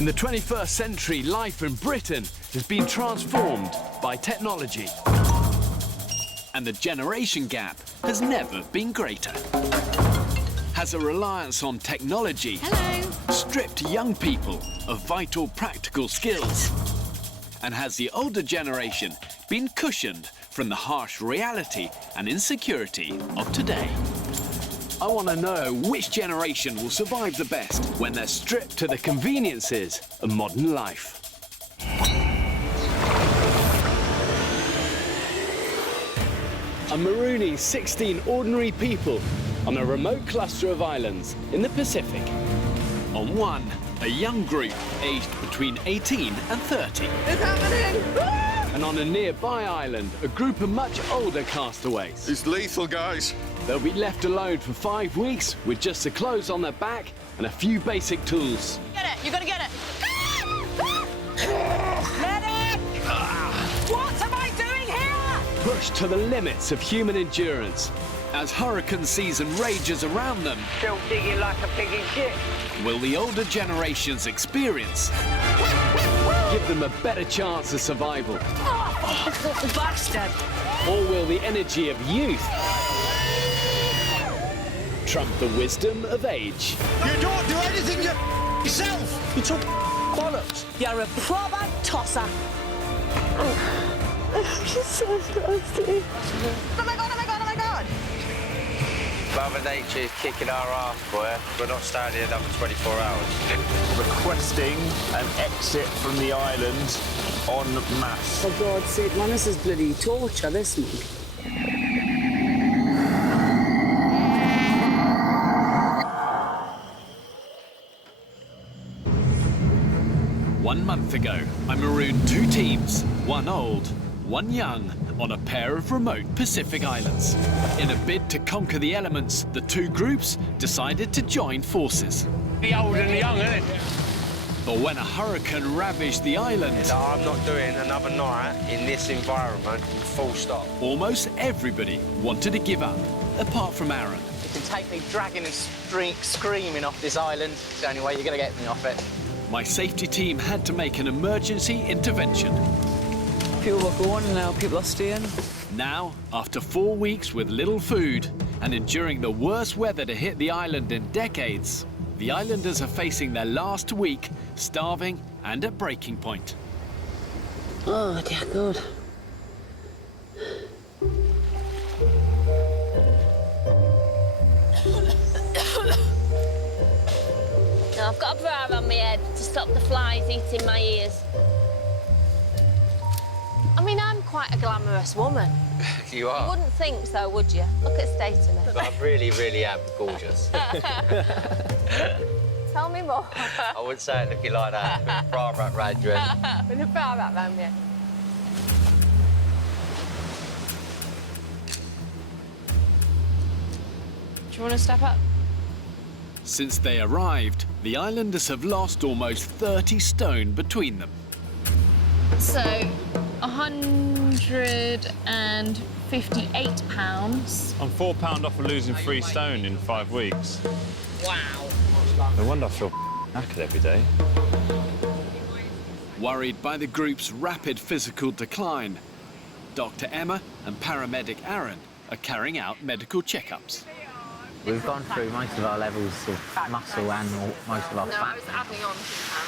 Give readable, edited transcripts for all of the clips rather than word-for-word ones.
In the 21st century, life in Britain has been transformed by technology. And the generation gap has never been greater. Has a reliance on technology stripped young people of vital practical skills? And has the older generation been cushioned from the harsh reality and insecurity of today? I want to know which generation will survive the best when they're stripped to the conveniences of modern life. I'm marooning 16 ordinary people on a remote cluster of islands in the Pacific. On one, a young group aged between 18 and 30. It's happening! And on a nearby island, a group of much older castaways. It's lethal, guys. They'll be left alone for 5 weeks with just the clothes on their back and a few basic tools. Get it! You gotta get it! Medic! What am I doing here? Pushed to the limits of human endurance. As hurricane season rages around them, Still digging like a pig in shit. will the older generation's experience give them a better chance of survival? Oh, bastard! Or will the energy of youth trump the wisdom of age? You don't do anything yourself! You talk bollocks! You're a proper tosser. She's so nasty. Oh my god, oh my god, oh my god! Mother Nature is kicking our ass, boy. We're not staying here another 24 hours. Requesting an exit from the island en masse. For God's sake, man, this is bloody torture, this one. 1 month ago, I marooned 2 teams, one old, one young, on a pair of remote Pacific islands. In a bid to conquer the elements, the 2 groups decided to join forces. The old and the young, isn't it? But when a hurricane ravaged the island, I'm not doing another night in this environment, full stop. almost everybody wanted to give up, apart from Aran. You can take me dragging and screaming off this island. It's the only way you're going to get me off it. My safety team had to make an emergency intervention. People are going and now people are staying. Now, after 4 weeks with little food and enduring the worst weather to hit the island in decades, the islanders are facing their last week, starving and at breaking point. Oh, dear God. I've got a bra on my head to stop the flies eating my ears. I mean, I'm quite a glamorous woman. You You are. wouldn't think so, would you? Look at state of me. But I really, really am gorgeous. Tell me more. I wouldn't say it looking like that. With a bra wrap round your head. With a bra wrap round me. Do you want to step up? Since they arrived, the islanders have lost almost 30 stone between them. So, 158 pounds. I'm £4 off of losing 3 stone in 5 weeks. Wow. No wonder I feel knackered every day. Worried by the group's rapid physical decline, Dr. Emma and paramedic Aran are carrying out medical checkups. We've gone through most of our levels of muscle and most of our fat.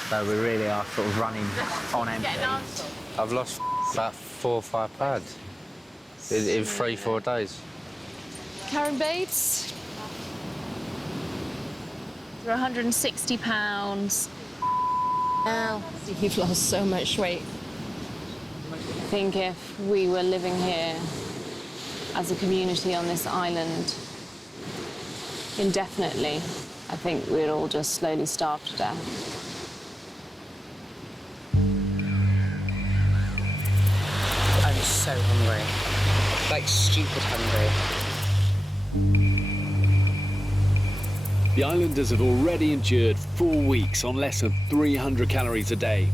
So we really are sort of running on empty. I've lost about 4 or 5 pounds in 3-4 days. Karen Bates. For 160 pounds. Now, You've lost so much weight. I think if we were living here as a community on this island indefinitely, I think we'd all just slowly starve to death. I'm so hungry. Like stupid hungry. The islanders have already endured 4 weeks on less than 300 calories a day.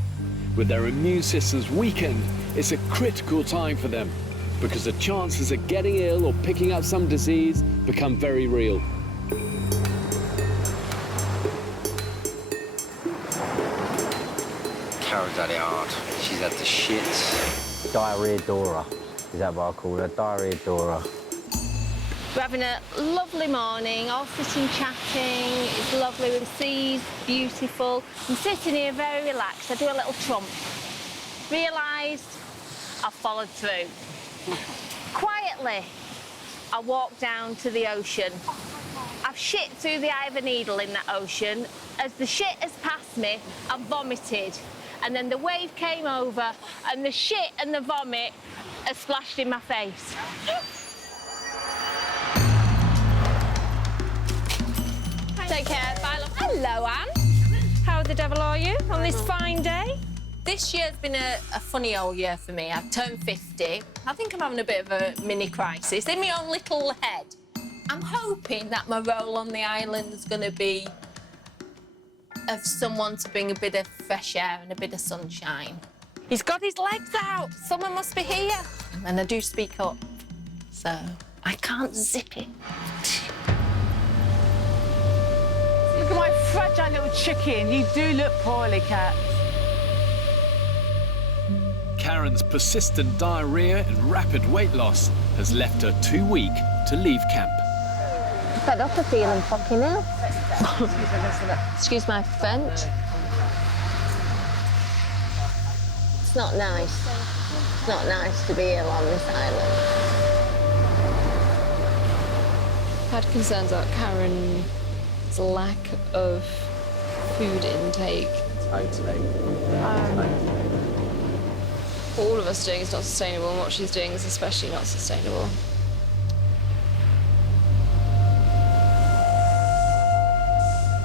With their immune systems weakened, it's a critical time for them because the chances of getting ill or picking up some disease become very real. Karen's had it hard. She's had the shits. Diarrhea Dora. Is that what I call her? Diarrhea Dora. We're having a lovely morning, all sitting chatting. It's lovely with the seas, beautiful. I'm sitting here very relaxed. I do a little trump. Realised I followed through. Quietly, I walked down to the ocean. I've shit through the eye of a needle in that ocean. As the shit has passed me, I've vomited. And then the wave came over and the shit and the vomit has splashed in my face. Take care. Bye, love. Hello, Anne. How the devil are you on this fine day? This year's been a funny old year for me. I've turned 50. I think I'm having a bit of a mini crisis in my own little head. I'm hoping that my role on the island is going to be of someone to bring a bit of fresh air and a bit of sunshine. He's got his legs out. Someone must be here. And I do speak up, so I can't zip it. Look at my fragile little chicken. You do look poorly, Kat. Karen's persistent diarrhea and rapid weight loss has left her too weak to leave camp. I'm fed up of feeling fucking ill. Excuse my French. It's not nice. It's not nice to be ill on this island. I had concerns about Karen's lack of food intake. Totally. What all of us doing is not sustainable, and what she's doing is especially not sustainable.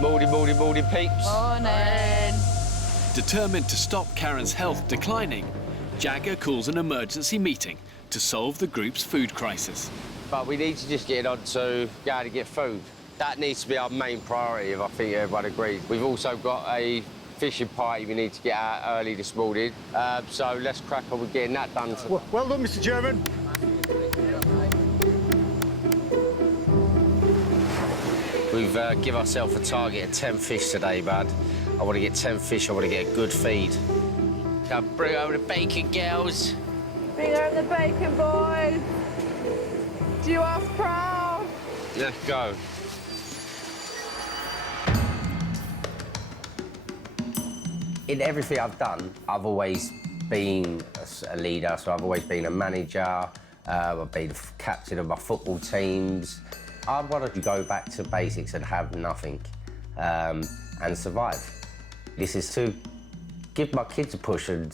Morning, peeps. Morning. Determined to stop Karen's health declining, Jagger calls an emergency meeting to solve the group's food crisis. But we need to just get on to going to get food. That needs to be our main priority, if I think everyone agrees. We've also got a fishing party we need to get out early this morning, so let's crack on with getting that done. Well done, Mr. Chairman. We've given ourselves a target of 10 fish today, bud. I want to get 10 fish, I want to get a good feed. Go bring over the bacon, girls. Bring home the bacon, boys. Do you ask proud? Let's go. In everything I've done, I've always been a leader, so I've always been a manager, I've been the captain of my football teams. I wanted to go back to basics and have nothing and survive. This is to give my kids a push and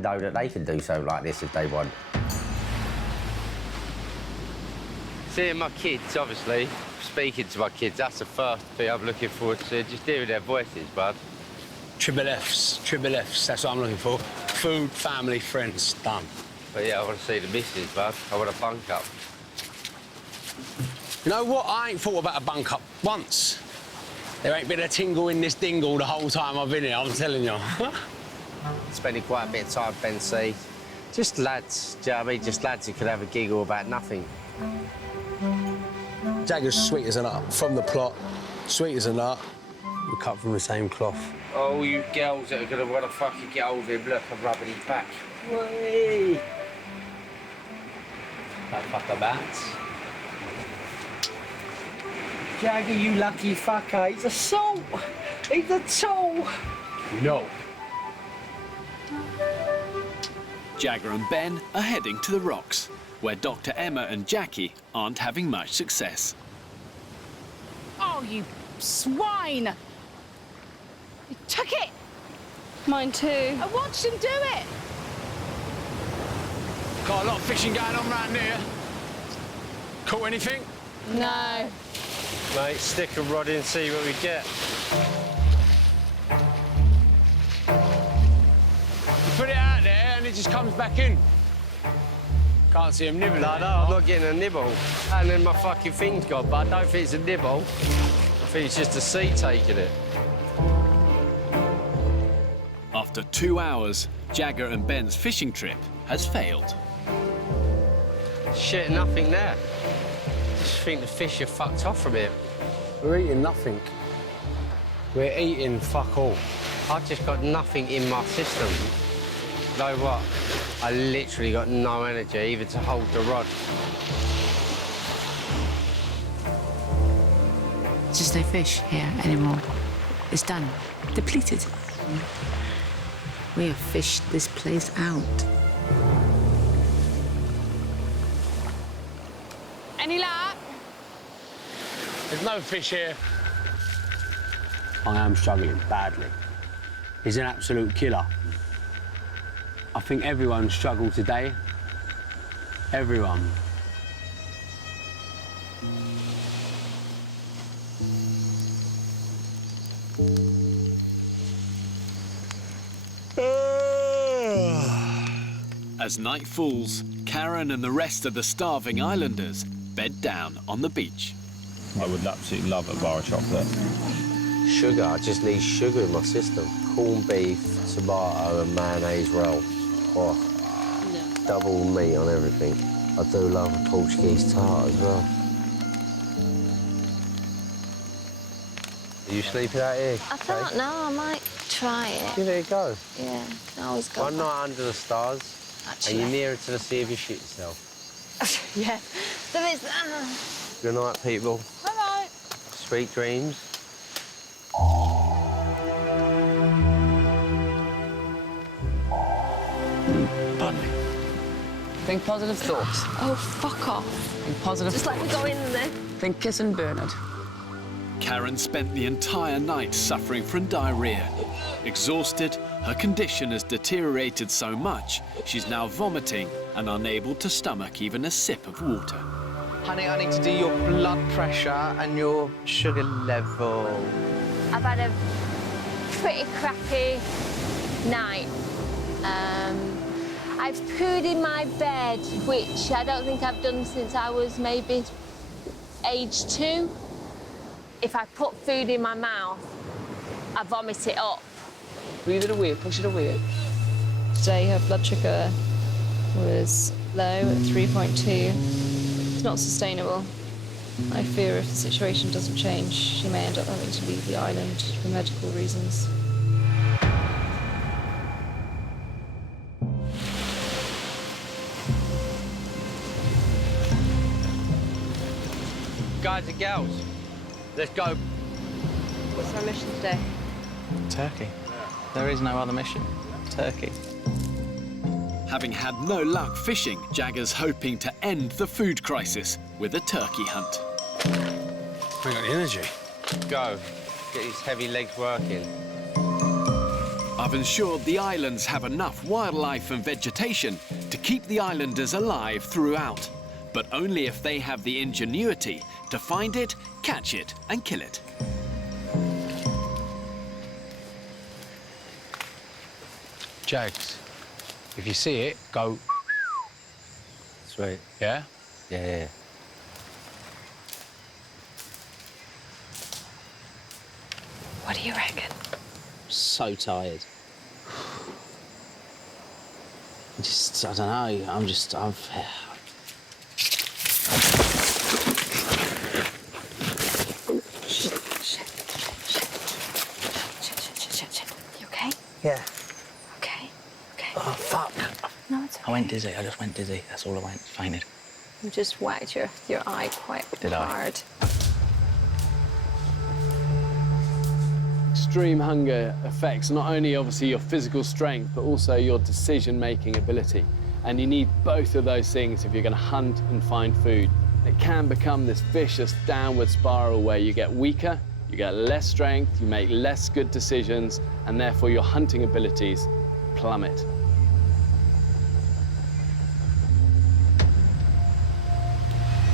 know that they can do something like this if they want. Seeing my kids, obviously, speaking to my kids, that's the first thing I'm looking forward to, just hearing their voices, bud. Triple Fs, that's what I'm looking for. Food, family, friends, done. But yeah, I want to see the missus, bud. I want a bunk up. You know what? I ain't thought about a bunk up once. There ain't been a tingle in this dingle the whole time I've been here, I'm telling you. Spending quite a bit of time, Ben C. Just lads, do you know what I mean? Just lads who can have a giggle about nothing. Jagger's sweet as a nut, from the plot, sweet as a nut. We cut from the same cloth. Oh, you girls that are going to want to fucking get over him, look, I'm rubbing his back. Whee! Don't fuck about. Jagger, you lucky fucker, he's a salt! He's a tool! No. Jagger and Ben are heading to the rocks, where Dr. Emma and Jacqui aren't having much success. Oh, you swine! You took it! Mine too. I watched him do it! Got a lot of fishing going on round here. Caught anything? No. Mate, stick a rod in and see what we get. You put it out there and it just comes back in. Can't see him nibbling. No, I'm not getting a nibble. And then my fucking thing's gone, but I don't think it's a nibble. I think it's just the sea taking it. After 2 hours, Jagger and Ben's fishing trip has failed. Shit, nothing there. I just think the fish are fucked off from here. We're eating nothing. We're eating fuck all. I've just got nothing in my system. You know what? I literally got no energy even to hold the rod. Just no fish here anymore. It's done. Depleted. We have fished this place out. Any luck? There's no fish here. I am struggling badly. He's an absolute killer. I think everyone struggled today. Everyone. As night falls, Karen and the rest of the starving islanders bed down on the beach. I would absolutely love a bar of chocolate. Sugar, I just need sugar in my system. Corned beef, tomato and mayonnaise roll. Oh, double meat on everything. I do love a Portuguese tart as well. Are you sleeping out here? I don't know, I might try it. Give it a go. Yeah, I always go. One night under the stars, Actually. and you're nearer to the sea if you shit yourself. Yeah. There is. Good night, people. Bye-bye. Sweet dreams. Pardon me. Think positive thoughts. Oh, fuck off. Think positive Just let me go in there. Think kissing Bernard. Karen spent the entire night suffering from diarrhea. Exhausted, her condition has deteriorated so much, she's now vomiting and unable to stomach even a sip of water. Honey, I need to do your blood pressure and your sugar level. I've had a pretty crappy night. I've pooed in my bed, which I don't think I've done since I was maybe age 2. If I put food in my mouth, I vomit it up. Breathe it away, push it away. Today her blood sugar was low at 3.2. It's not sustainable. I fear if the situation doesn't change, she may end up having to leave the island for medical reasons. Guys and girls, let's go. What's our mission today? Turkey. There is no other mission. Turkey. Having had no luck fishing, Jagger's hoping to end the food crisis with a turkey hunt. I ain't got the energy. Go. Get his heavy legs working. I've ensured the islands have enough wildlife and vegetation to keep the islanders alive throughout, but only if they have the ingenuity to find it, catch it, and kill it. Jags, if you see it, go. Sweet. Yeah? Yeah. What do you reckon? So tired. I don't know, I've... You okay? Yeah. Okay. Oh, fuck. No, it's okay. I went dizzy, I just went dizzy. That's all I went, fainted. You just whacked your eye quite Did I? hard. Extreme hunger affects not only obviously your physical strength, but also your decision-making ability. And you need both of those things if you're going to hunt and find food. It can become this vicious downward spiral where you get weaker, you get less strength, you make less good decisions, and therefore your hunting abilities plummet.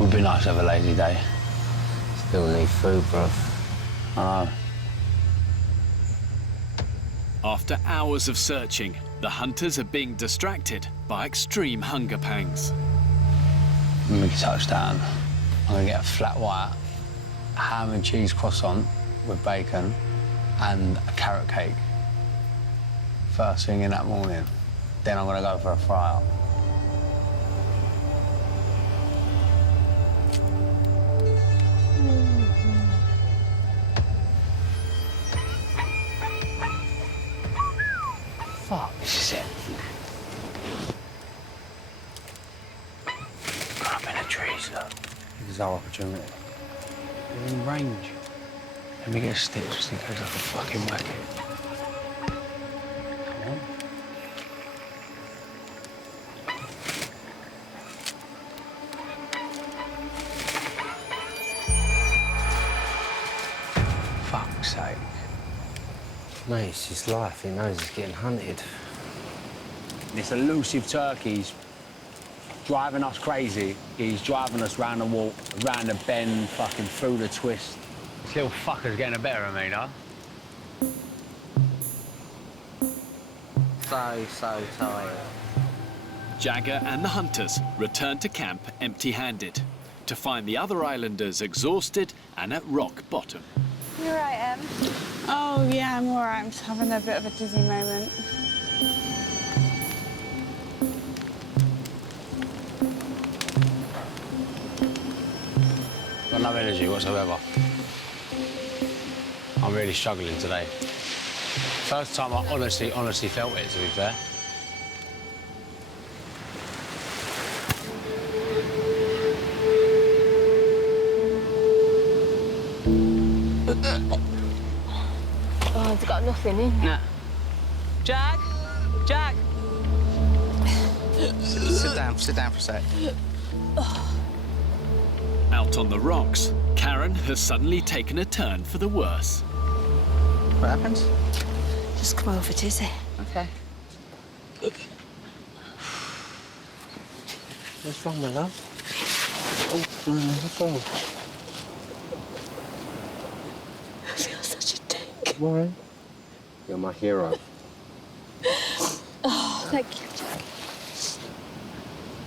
Would be nice to have a lazy day. Still need food, bruv. I know. After hours of searching, the hunters are being distracted by extreme hunger pangs. When we touch down, I'm gonna get a flat white, ham and cheese croissant with bacon and a carrot cake. First thing in that morning. Then I'm gonna go for a fry-up. Fuck, this is it. Got up in the trees, look. This is our opportunity. We're in range. Let me get a stick just in case I can fucking whack it. Come on. Fuck's sake. Mate, it's his life. He knows he's getting hunted. This elusive turkey's driving us crazy. He's driving us round the walk, round the bend, fucking through the twist. This little fucker's getting the better of me, though. So tired. Jagger and the hunters return to camp empty-handed to find the other islanders exhausted and at rock bottom. You all right, Em? Oh, yeah, I'm all right. I'm just having a bit of a dizzy moment. Got no energy whatsoever. I'm really struggling today. First time I honestly felt it, to be fair. Oh, it's got nothing in. Nah. Jag? Jag? Sit down for a sec. Out on the rocks, Karen has suddenly taken a turn for the worse. What happened? Just come over, Tizzy. Okay. What's wrong, my love? Oh, what's wrong? I feel such a dick. Why? You're my hero. Oh, thank you, Jack.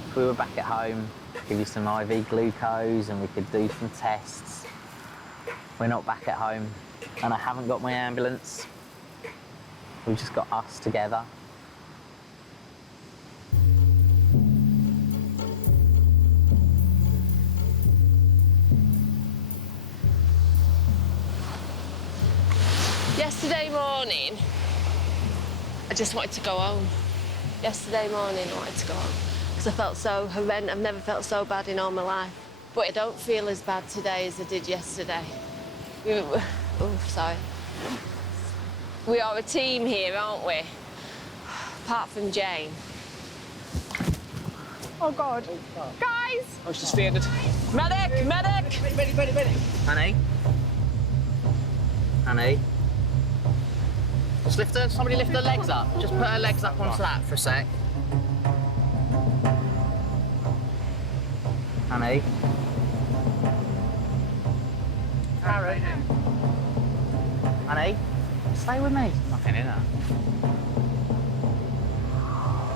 If we were back at home, give you some IV glucose and we could do some tests. We're not back at home, and I haven't got my ambulance. We've just got us together. Yesterday morning, I just wanted to go home. Yesterday morning, I wanted to go home because I felt so horrendous. I've never felt so bad in all my life. But I don't feel as bad today as I did yesterday. Sorry. We are a team here, aren't we? Apart from Jane. Oh, God. Guys! Oh, she's standard. Medic! Medic! Ready. Honey? Honey? Just lift her. Somebody lift her legs up. Just put her legs up onto that for a sec. Honey? Aaron. Honey? Stay with me. Nothing in her.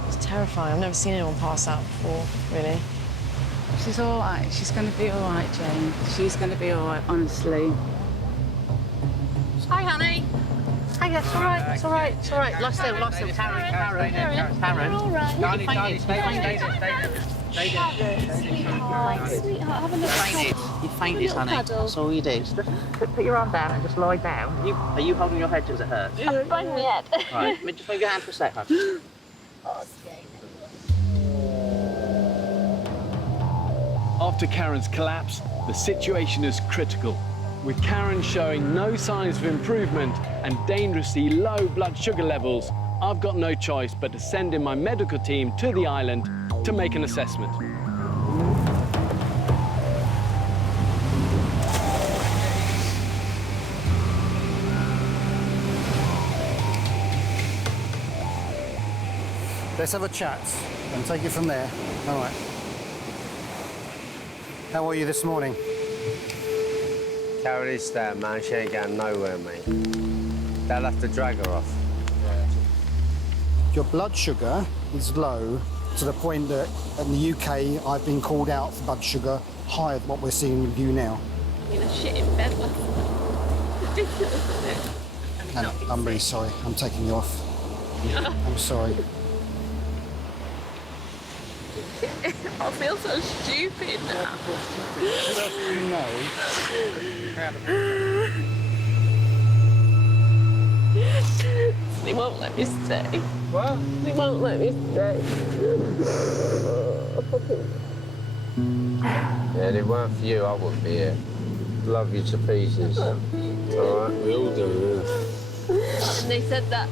It's terrifying. I've never seen anyone pass out before, really. She's all right. She's going to be all right, Jane. She's going to be all right, honestly. Hi, honey. Hi, it's all right. It's all right. It's all right. Lie still. Karen. All right. Darling, stay there. Sweetheart, have a look. You fainted, honey. That's all you do. Just put your arm down and just lie down. Are you holding your head because it hurts? I'm fine yet. Right. Just move your hand for a sec, hon. After Karen's collapse, the situation is critical. With Karen showing no signs of improvement and dangerously low blood sugar levels, I've got no choice but to send in my medical team to the island to make an assessment. Let's have a chat and take it from there. All right. How are you this morning? Karen is there, man. She ain't going nowhere, mate. They'll have to drag her off. Your blood sugar is low to the point that in the UK I've been called out for blood sugar higher than what we're seeing with you now. You know, shit in bed last night. Ridiculous, isn't it? And I'm really sorry. I'm taking you off. I'm sorry. I feel so stupid now. You know. It won't let me stay. What? They won't let me stay. Yeah, if it weren't for you, I wouldn't be here. Love you to pieces. All right, we all do. And they said that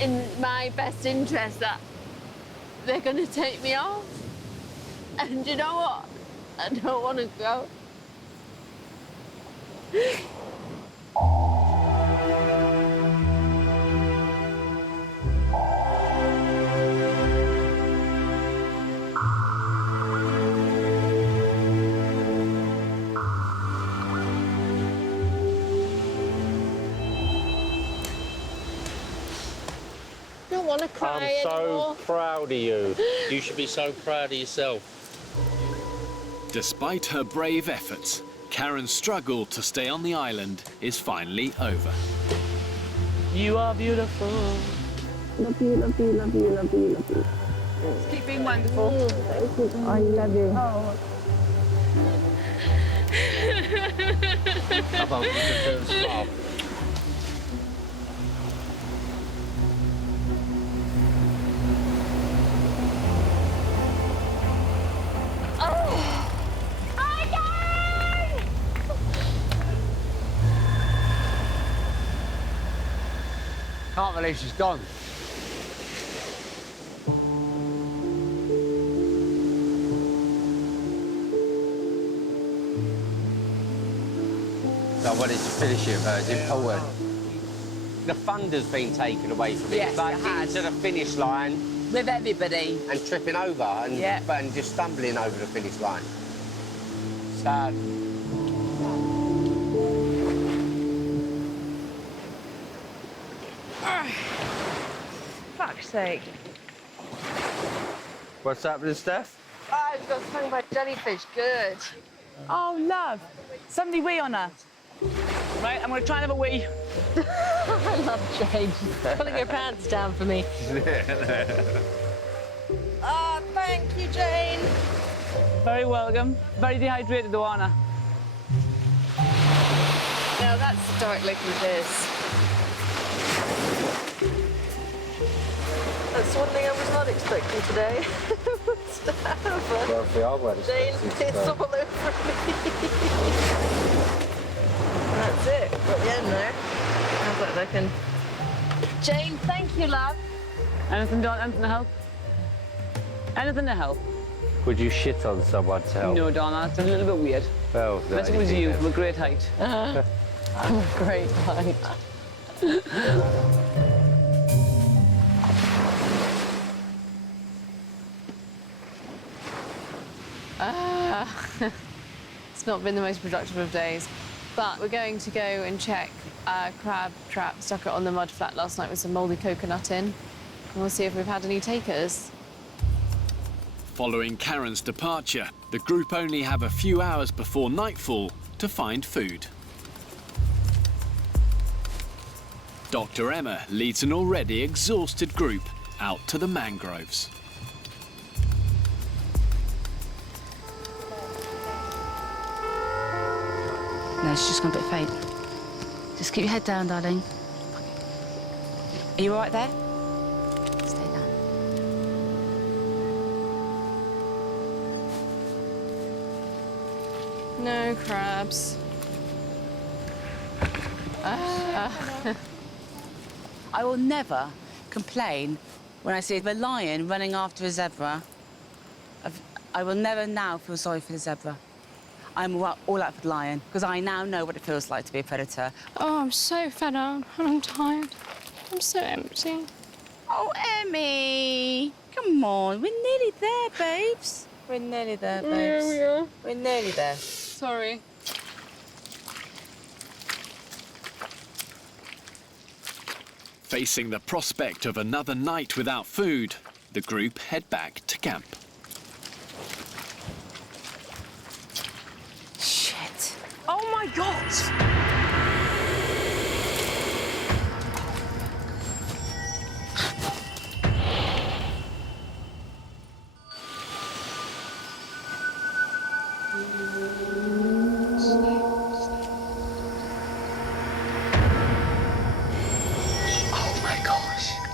in my best interest that they're going to take me off. And you know what? I don't want to go. I don't want to cry anymore. Proud of you. You should be so proud of yourself. Despite her brave efforts, Karen's struggle to stay on the island is finally over. You are beautiful. Love you, love you, love you, love you, love you. Just keep being wonderful. I love you. How about you can do a smile? Can't believe she's gone. I wanted to finish it, but it's important. The thunder's been taken away from me. Yes, It's like it has. getting to the finish line With everybody. and tripping over and, and just stumbling over the finish line. Sad. Fuck's sake. What's happening, Steph? Oh, I've got stung by jellyfish. Good. Oh, love. Somebody wee on her. Right, I'm going to try and have a wee. I love Jane. She's pulling her pants down for me. Oh, thank you, Jane. Very welcome. Very dehydrated, though, Anna. Now that's dark liquid is. That's one thing I was not expecting today. Well, if we are well Jane, expected, it's all over me. That's it. Got the end there. How's that looking? Jane, thank you, love. Anything to help? Anything to help? Would you shit on someone to help? No, Donna, it's a little bit weird. Well, Unless it was you from a great height. I'm a great height. It's not been the most productive of days, but we're going to go and check a crab trap stuck on the mud flat last night with some mouldy coconut in. And we'll see if we've had any takers. Following Karen's departure, the group only have a few hours before nightfall to find food. Dr. Emma leads an already exhausted group out to the mangroves. No, she's just gone a bit faint. Just keep your head down, darling. Are you all right there? Stay down. No crabs. I will never complain when I see a lion running after a zebra. I will never now feel sorry for the zebra. I'm all out for the lion, because I now know what it feels like to be a predator. Oh, I'm so fed up and I'm tired. I'm so empty. Oh, Emmy! Come on, we're nearly there, babes. We're nearly there, babes. Yeah, we are. We're nearly there. Sorry. Facing the prospect of another night without food, the group head back to camp. Shit. Oh, my God!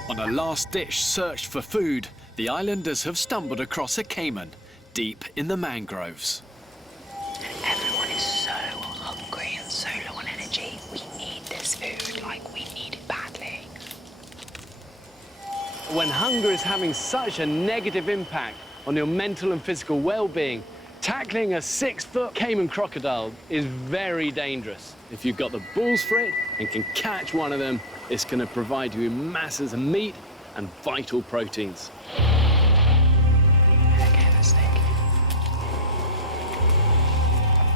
On a last-ditch search for food, the islanders have stumbled across a caiman deep in the mangroves. Everyone is so hungry and so low on energy. We need this food, like we need it badly. When hunger is having such a negative impact on your mental and physical well-being, tackling a 6-foot caiman crocodile is very dangerous. If you've got the balls for it and can catch one of them, it's going to provide you with masses of meat and vital proteins. Okay, let's think.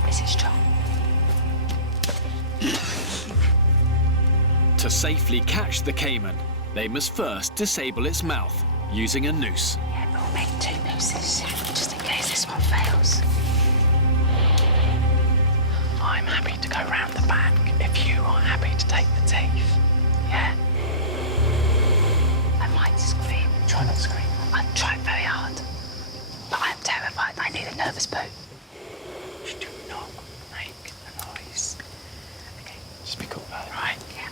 This is strong. To safely catch the caiman, they must first disable its mouth using a noose. Yeah, but we'll make 2 nooses, just in case this one fails. I'm happy to go round the back if you are happy to take the teeth. Yeah? I might scream. Try not to scream. I'm trying very hard. But I'm terrified. I need a nervous poo. Do not make a noise. Okay. Just be cool about it. Right, yeah.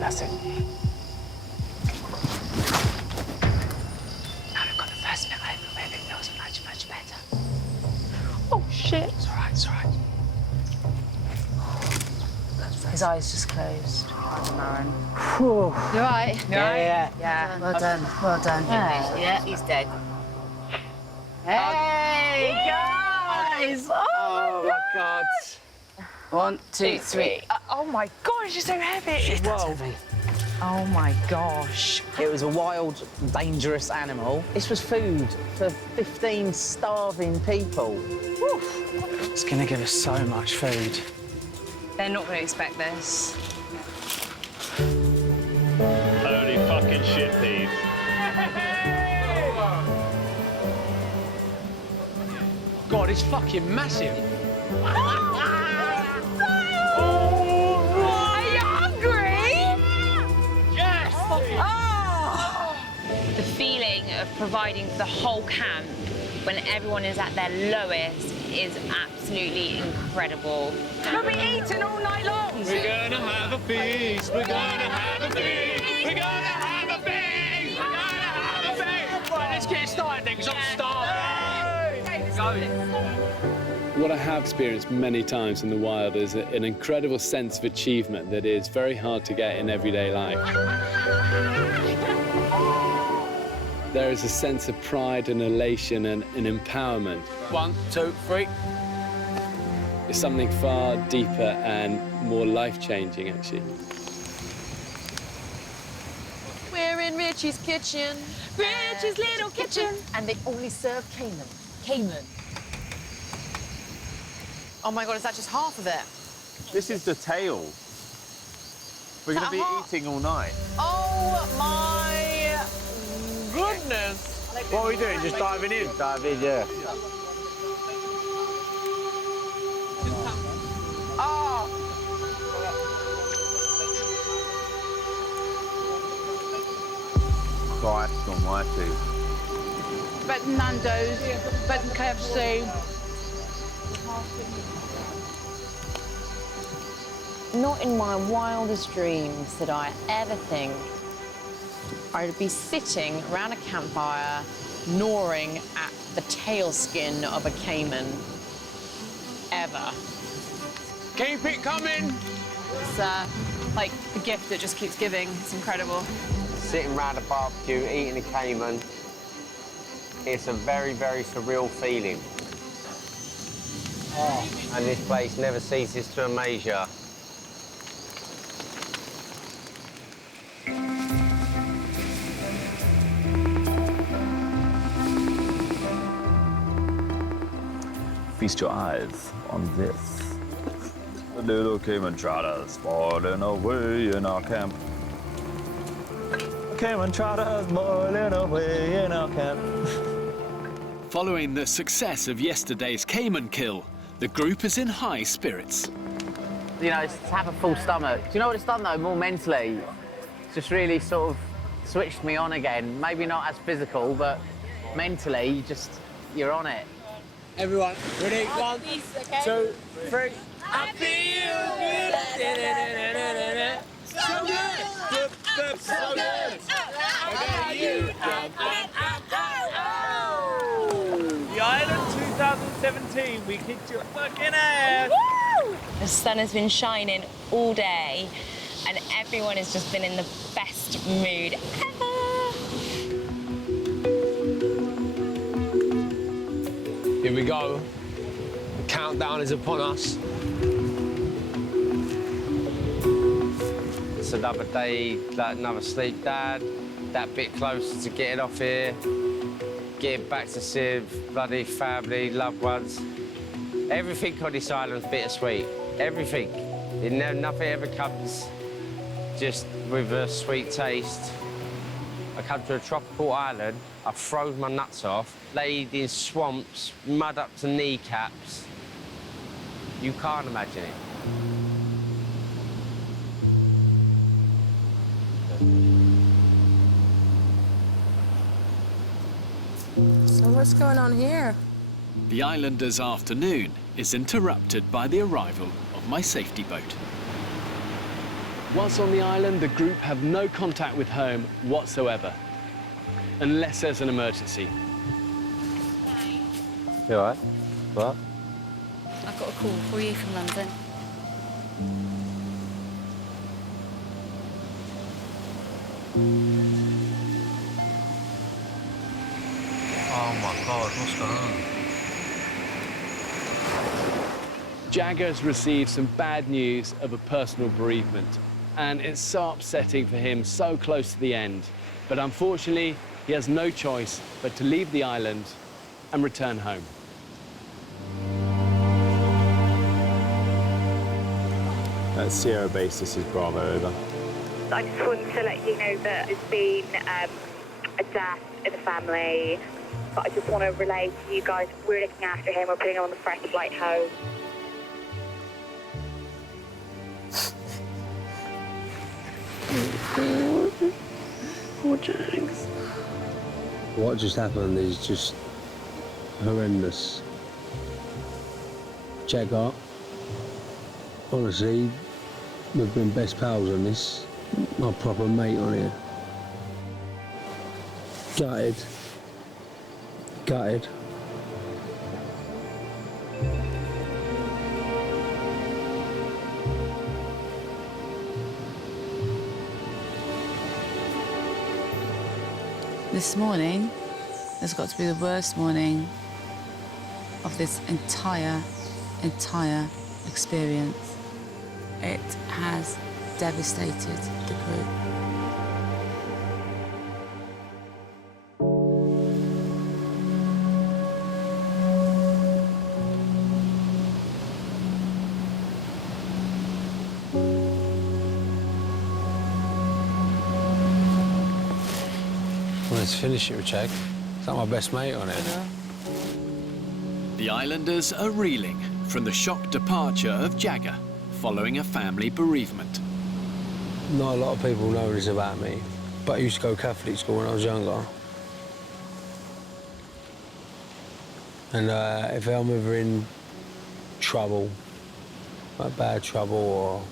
That's it. Now we've got the first bit over with, it feels much, much better. Oh, shit. It's all right, it's all right. His eyes just closed. Aran. You're right. Yeah. Well done. Well done. Yeah, he's dead. Hey, guys! Oh my God. 1, 2, 3. Oh my gosh, you're so heavy. Whoa. Oh my gosh. It was a wild, dangerous animal. This was food for 15 starving people. Woo. It's going to give us so much food. They're not going to expect this. Holy fucking shit, Pete. God, it's fucking massive. Are you hungry? Yes! Oh! The feeling of providing for the whole camp when everyone is at their lowest is absolutely incredible. We'll be eating all night long. We're gonna have a feast. We're gonna have a feast. We're gonna have a feast. We're gonna have a feast. Right, let's get started then, because I'm starving. What I have experienced many times in the wild is an incredible sense of achievement that is very hard to get in everyday life. There is a sense of pride and elation and empowerment. 1, 2, 3. It's something far deeper and more life-changing, actually. We're in Richie's kitchen. Richie's little kitchen. And they only serve caiman. Caiman. Oh my God, is that just half of it? This is the tail. We're going to be eating all night. Oh my goodness. What are we doing? Just diving in? Dive in, yeah. Oh. Christ almighty. Better than Nando's, better than KFC. Not in my wildest dreams did I ever think I would be sitting around a campfire gnawing at the tail skin of a caiman. Ever. Keep it coming! It's like a gift that just keeps giving. It's incredible. Sitting round a barbecue, eating a caiman. It's a very, very surreal feeling. Oh. And this place never ceases to amaze you. Feast your eyes on this. The little caiman trotters boiling away in our camp. Caiman trotters boiling away in our camp. Following the success of yesterday's caiman kill, the group is in high spirits. You know, it's to have a full stomach. Do you know what it's done, though, more mentally? It's just really sort of switched me on again. Maybe not as physical, but mentally, you're on it. Everyone, ready? 1, 2, 3. I feel good. So good. So good. I got you. The Island 2017, we kicked your fucking ass. Woo! The sun has been shining all day and everyone has just been in the best mood ever. Here we go. The countdown is upon us. It's another day, like another sleep, Dad. That bit closer to getting off here, getting back to see bloody family, loved ones. Everything on this island's bittersweet. Everything. Nothing ever comes just with a sweet taste. I come to a tropical island, I froze my nuts off, laid in swamps, mud up to kneecaps. You can't imagine it. So what's going on here? The islanders' afternoon is interrupted by the arrival of my safety boat. Whilst on the island, the group have no contact with home whatsoever, unless there's an emergency. You all right? What? I've got a call for you from London. Oh my God, what's going on? Jagger's received some bad news of a personal bereavement, and it's so upsetting for him so close to the end. But unfortunately, he has no choice but to leave the island and return home. At Sierra Base, this is Bravo, over. I just wanted to let you know that there's been a death in the family, but I just want to relay to you guys, we're looking after him, we're putting him on the first flight home. Poor Jags. What just happened is just horrendous. Jagger, honestly, we've been best pals on this. My proper mate on here. Gutted. Gutted. This morning has got to be the worst morning of this entire experience. It has devastated the group. Let's finish it with Jag. Is that my best mate on it? The islanders are reeling from the shock departure of Jagger following a family bereavement. Not a lot of people know this about me, but I used to go Catholic school when I was younger. And if I'm ever in trouble, like bad trouble or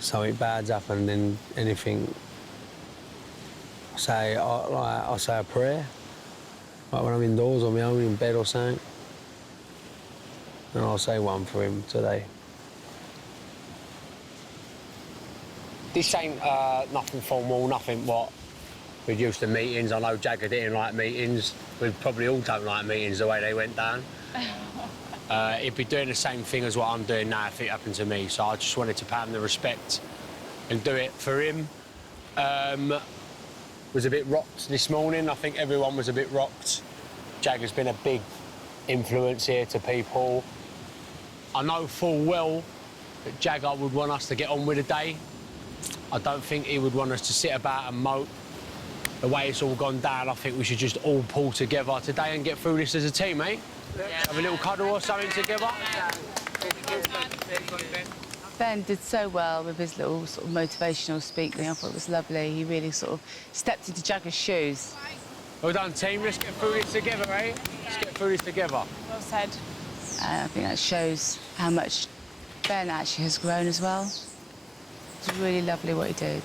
something bad's happened in anything, I say a prayer, like when I'm indoors on my own in bed or something, and I'll say one for him today. This ain't nothing formal, nothing what we're used to meetings. I know Jagger didn't like meetings. We probably all don't like meetings the way they went down. He'd be doing the same thing as what I'm doing now if it happened to me. So I just wanted to pay him the respect and do it for him. Was a bit rocked this morning. I think everyone was a bit rocked. Jagger's been a big influence here to people. I know full well that Jagger would want us to get on with the day. I don't think he would want us to sit about and mope. The way it's all gone down, I think we should just all pull together today and get through this as a team, eh? Yeah. Have a little cuddle or something together. Ben did so well with his little sort of motivational speaking. I thought it was lovely. He really sort of stepped into Jagger's shoes. Well done, team. Let's get through this together, eh? Let's get through this together. Well said. I think that shows how much Ben actually has grown as well. It's really lovely what he did.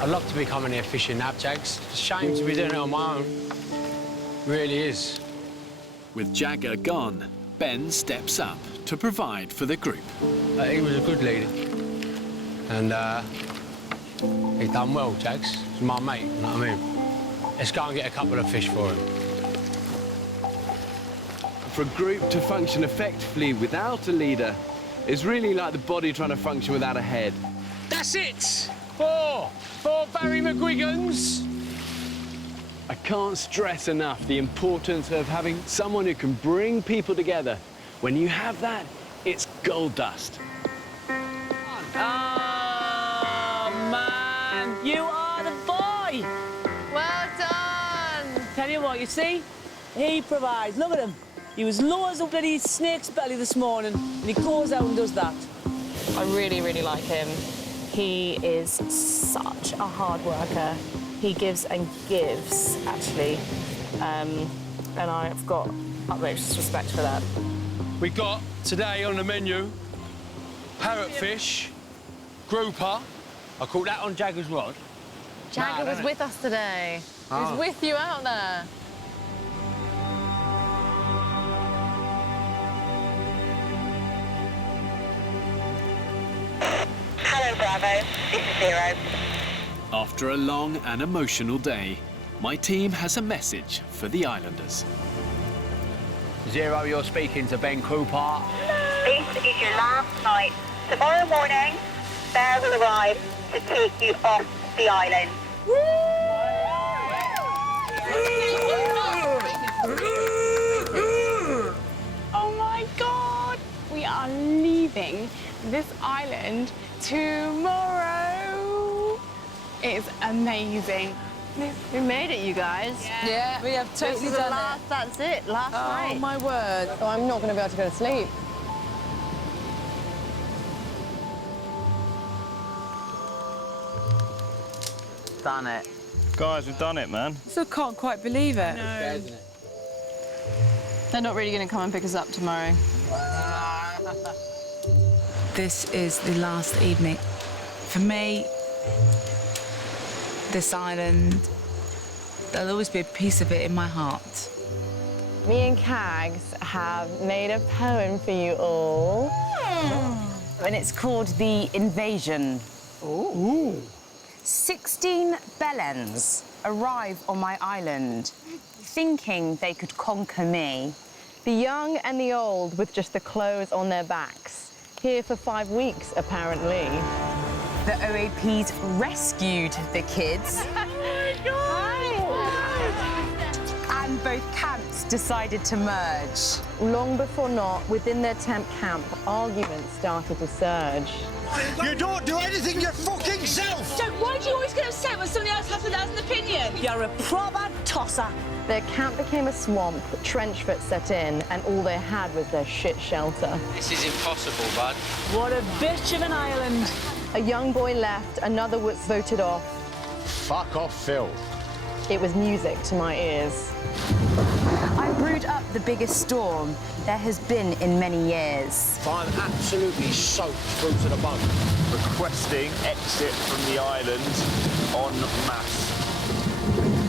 I'd love to be coming here fishing now, Jags. It's a shame to be doing it on my own. It really is. With Jagger gone, Ben steps up to provide for the group. He was a good leader. And he done well, Jags. He's my mate, you know what I mean? Let's go and get a couple of fish for him. For a group to function effectively without a leader is really like the body trying to function without a head. That's it! For Barry McGuigan's. I can't stress enough the importance of having someone who can bring people together. When you have that, it's gold dust. Oh, man, you are the boy! Well done! Tell you what, you see? He provides. Look at him. He was low as a bloody snake's belly this morning, and he goes out and does that. I really, really like him. He is such a hard worker. He gives and gives, actually. And I've got utmost respect for that. We got today on the menu parrotfish, grouper. I caught that on Jagger's rod. Jagger was with us today. He was with you out there. Hello, Bravo. This is Zero. After a long and emotional day, my team has a message for the Islanders. Zero, you're speaking to Ben Cooper. This is your last night. Tomorrow morning, Bear will arrive to take you off the island. Oh my God! We are leaving this island tomorrow. It's amazing. We made it, you guys. Yeah, we have totally This is the done last, it. that's it, last night. Oh, my word. Oh, I'm not going to be able to go to sleep. Done it. Guys, we've done it, man. Still can't quite believe it. No. They're not really going to come and pick us up tomorrow. This is the last evening. For me, this island, there'll always be a piece of it in my heart. Me and Cags have made a poem for you all. And it's called The Invasion. Ooh. 16 bellends arrive on my island, thinking they could conquer me. The young and the old with just the clothes on their backs. Here for 5 weeks, apparently. The OAPs rescued the kids. Oh my God! And both camps decided to merge. Long before not, within their temp camp, arguments started to surge. You don't do anything your fucking self! So why do you always get upset when somebody else has an opinion? You're a proper tosser. Their camp became a swamp, trench foot set in, and all they had was their shit shelter. This is impossible, bud. What a bitch of an island. A young boy left, another was voted off. Fuck off, Phil. It was music to my ears. I brewed up the biggest storm there has been in many years. I'm absolutely soaked through to the bone. Requesting exit from the island en masse.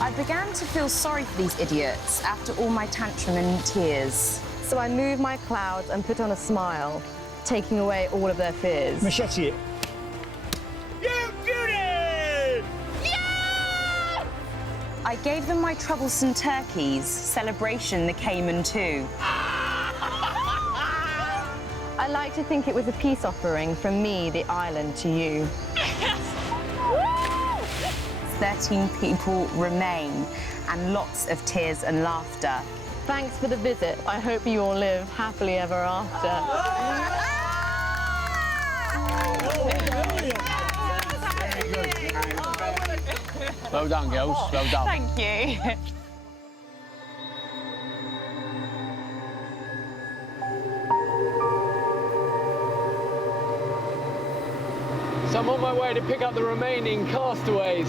I began to feel sorry for these idiots after all my tantrum and tears. So I moved my clouds and put on a smile, taking away all of their fears. Machete it. You beauty! Yeah! I gave them my troublesome turkeys, celebration the caiman too. I like to think it was a peace offering from me, the island, to you. 13 people remain, and lots of tears and laughter. Thanks for the visit. I hope you all live happily ever after. Well done, girls. Well done. Thank you. So I'm on my way to pick up the remaining castaways,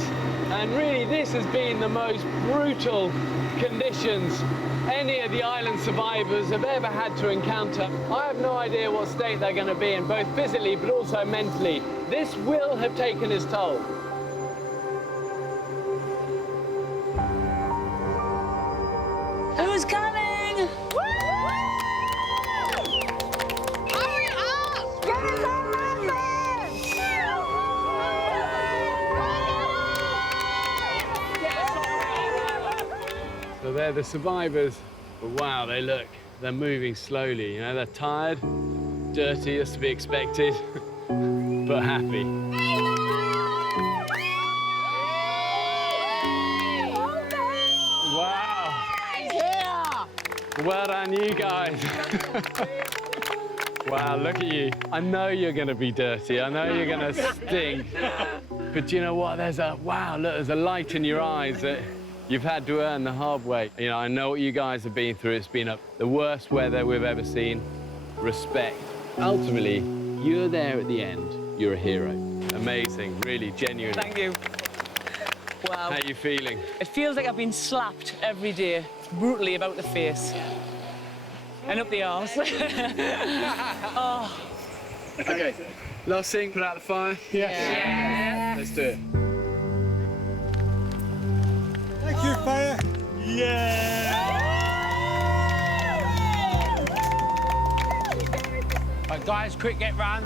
and really this has been the most brutal conditions any of the island survivors have ever had to encounter. I have no idea what state they're going to be in, both physically but also mentally. This will have taken its toll. Who's coming? So they're the survivors, but wow, they're moving slowly. You know, they're tired, dirty, as to be expected, but happy. Wow. Yeah. Well done, you guys. Wow, look at you. I know you're gonna be dirty. I know you're gonna stink. But do you know what? There's a light in your eyes that you've had to earn the hard way. You know, I know what you guys have been through. It's been the worst weather we've ever seen. Respect. Ultimately, you're there at the end. You're a hero. Amazing, really, genuine. Thank you. Wow. How are you feeling? It feels like I've been slapped every day, brutally about the face. And up the arse. Oh. Okay, last thing, put out the fire. Yeah. Let's do it. Thank you, fire. Right, guys, quick get round.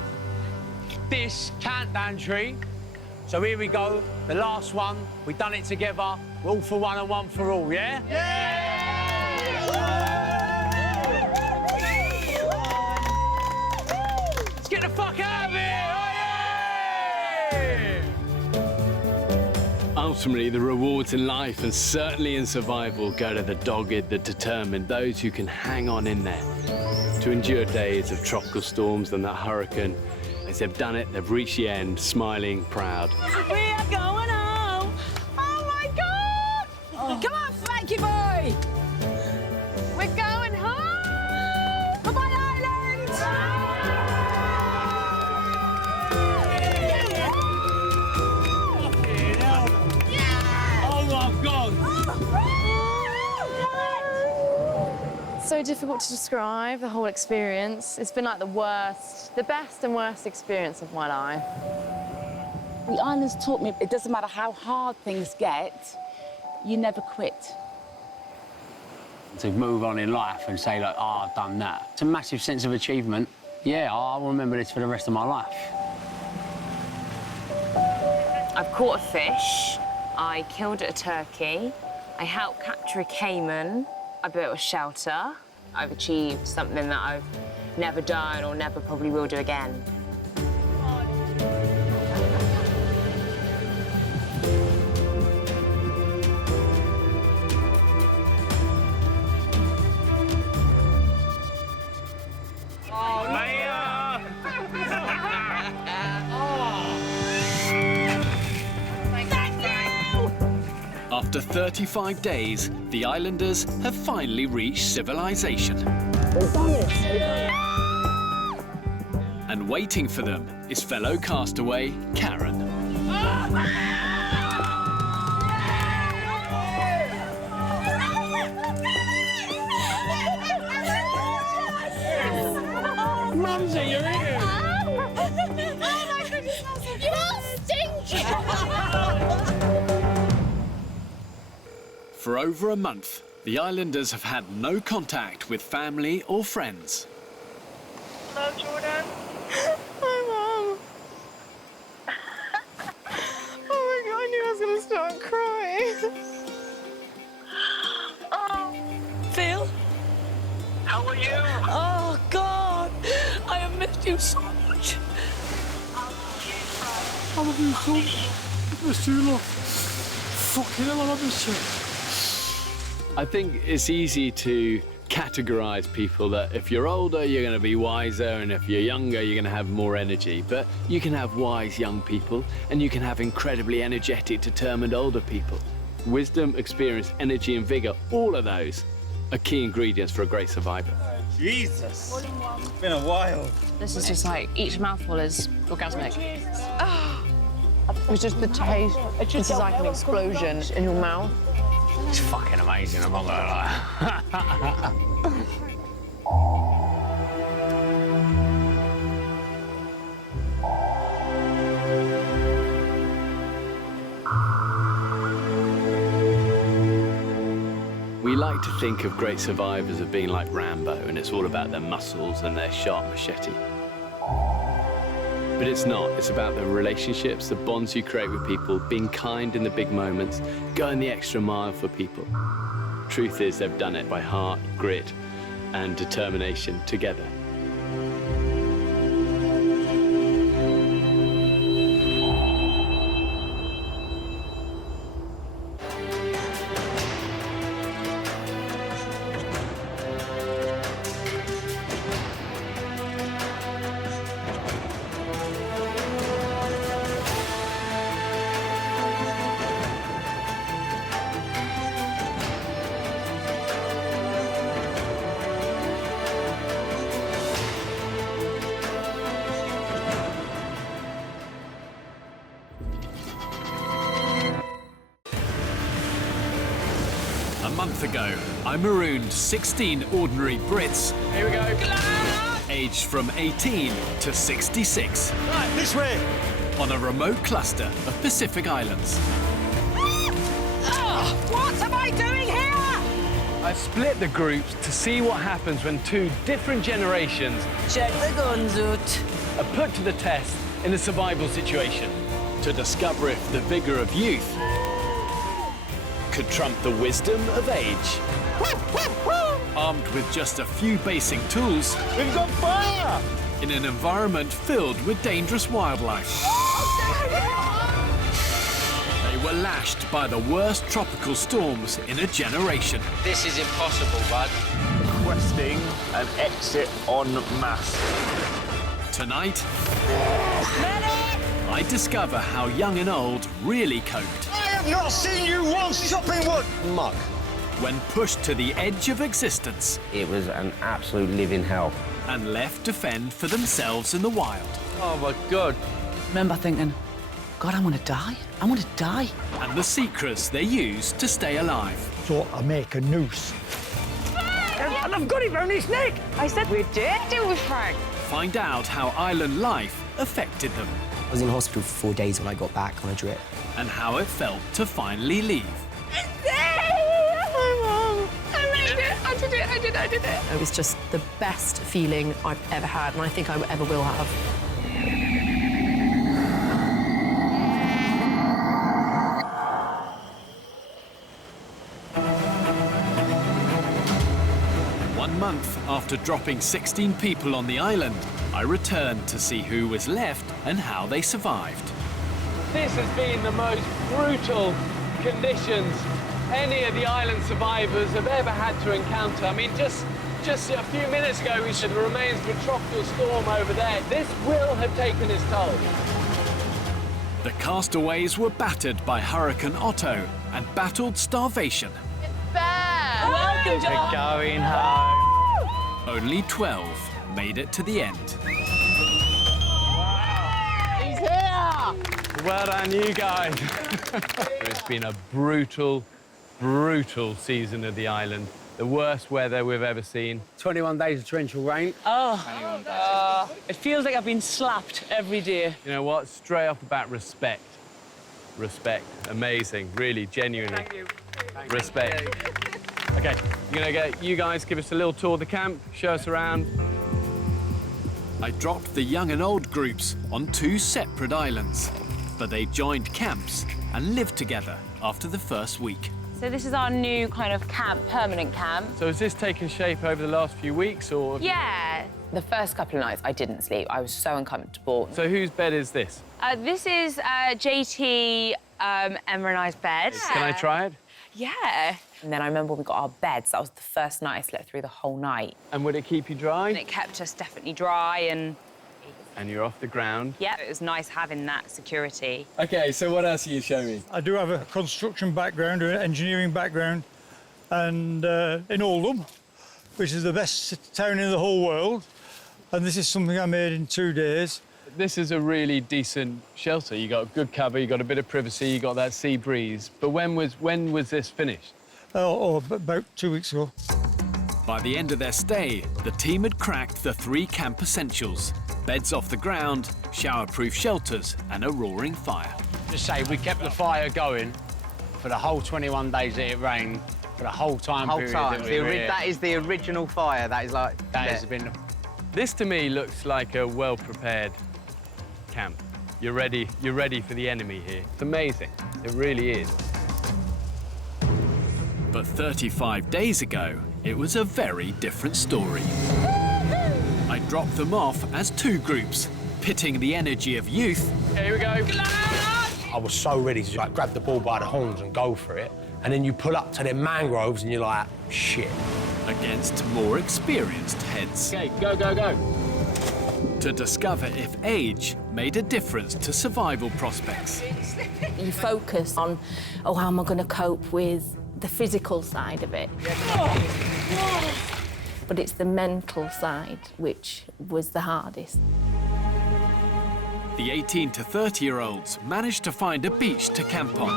This countdown tree. So here we go, the last one. We've done it together. We're all for one and one for all, yeah? Let's get the fuck out of here! Ultimately, the rewards in life and certainly in survival go to the dogged, the determined, those who can hang on in there to endure days of tropical storms and that hurricane. As they've done it, they've reached the end, smiling, proud. We are going home. Oh my God! Oh. Come on, Frankie boy! We're going home! Bye-bye, Island! Oh my God! So difficult to describe the whole experience. It's been like the best and worst experience of my life. The islands taught me it doesn't matter how hard things get, you never quit. To move on in life and say, like, oh, I've done that. It's a massive sense of achievement. Yeah, I'll remember this for the rest of my life. I've caught a fish, I killed a turkey, I helped capture a caiman, I built a shelter, I've achieved something that I've never done or never probably will do again. After 35 days, the islanders have finally reached civilization. And waiting for them is fellow castaway Karen. Mumsy, you're here! Oh my goodness, you all stinky! For over a month, the islanders have had no contact with family or friends. Hello, Jordan. Hi, Mum. Oh my God, I knew I was going to start crying. Oh, Phil? How are you? Oh, God, I have missed you so much. I love you so much. I miss you, love. Fucking hell, I miss you. I think it's easy to categorize people that if you're older, you're going to be wiser, and if you're younger, you're going to have more energy. But you can have wise young people, and you can have incredibly energetic, determined older people. Wisdom, experience, energy, and vigor, all of those are key ingredients for a great survivor. Jesus. It's been a while. This is just like, each mouthful is orgasmic. It's just the taste. This is like an explosion in your mouth. It's fucking amazing, I'm not gonna lie. We like to think of great survivors as being like Rambo, and it's all about their muscles and their sharp machete. But it's not. It's about the relationships, the bonds you create with people, being kind in the big moments, going the extra mile for people. Truth is, they've done it by heart, grit, and determination together. A month ago, I marooned 16 ordinary Brits. Here we go. Aged from 18 to 66. Right, this way. On a remote cluster of Pacific Islands. What am I doing here? I split the groups to see what happens when two different generations Check the guns out. are put to the test in a survival situation. To discover if the vigour of youth could trump the wisdom of age. Armed with just a few basic tools. We've got fire! In an environment filled with dangerous wildlife. They were lashed by the worst tropical storms in a generation. This is impossible, bud. Requesting an exit en masse. Tonight, I discover how young and old really coped. I have not seen you once chopping wood. Muck. When pushed to the edge of existence. It was an absolute living hell. And left to fend for themselves in the wild. Oh my God. Remember thinking, God, I want to die. I want to die. And the secrets they use to stay alive. So I make a noose. And I've got it round his neck. I said we did do it, Frank. Find out how island life affected them. I was in hospital for 4 days when I got back on a drip. And how it felt to finally leave. I did it. It was just the best feeling I've ever had, and I think I ever will have. One month after dropping 16 people on the island, I returned to see who was left and how they survived. This has been the most brutal conditions any of the island survivors have ever had to encounter. I mean, just a few minutes ago, we said the remains of a tropical storm over there. This will have taken its toll. The castaways were battered by Hurricane Otto and battled starvation. Bear! Welcome, John. We're going home. Only 12 made it to the end. He's here! Well done, you guys. It's been a brutal season of the island. The worst weather we've ever seen. 21 days of torrential rain. It feels like I've been slapped every day. You know what? Straight off the bat, respect. Respect. Amazing. Really, genuinely. Thank you. Respect. OK, you're going to get you guys give us a little tour of the camp, show us around. I dropped the young and old groups on 2 separate islands, but they joined camps and lived together after the first week. So this is our new kind of camp, permanent camp. So has this taken shape over the last few weeks, or...? Yeah. The first couple of nights, I didn't sleep. I was so uncomfortable. So whose bed is this? This is JT, Emma and I's bed. Can I try it? Yeah. And then I remember we got our beds. That was the first night I slept through the whole night. And would it keep you dry? And it kept us definitely dry and... And you're off the ground. Yeah, it was nice having that security. OK, so what else are you showing me? I do have a construction background, an engineering background, and in Oldham, which is the best town in the whole world. And this is something I made in 2 days. This is a really decent shelter. You got good cover, you got a bit of privacy, you got that sea breeze. But when was this finished? About 2 weeks ago. By the end of their stay, the team had cracked the 3 camp essentials: beds off the ground, shower-proof shelters, and a roaring fire. Just say we kept the fire going for the whole 21 days that it rained, for the whole time period that we were here. That is the original fire. That is like... That has been... This, to me, looks like a well-prepared camp. You're ready for the enemy here. It's amazing. It really is. But 35 days ago, it was a very different story. I dropped them off as 2 groups, pitting the energy of youth. Here we go. I was so ready to like grab the ball by the horns and go for it. And then you pull up to them mangroves and you're like, shit. Against more experienced heads. Okay, go, go, go. To discover if age made a difference to survival prospects. You focus on, oh, how am I going to cope with the physical side of it? But it's the mental side which was the hardest. The 18 to 30-year-olds managed to find a beach to camp on.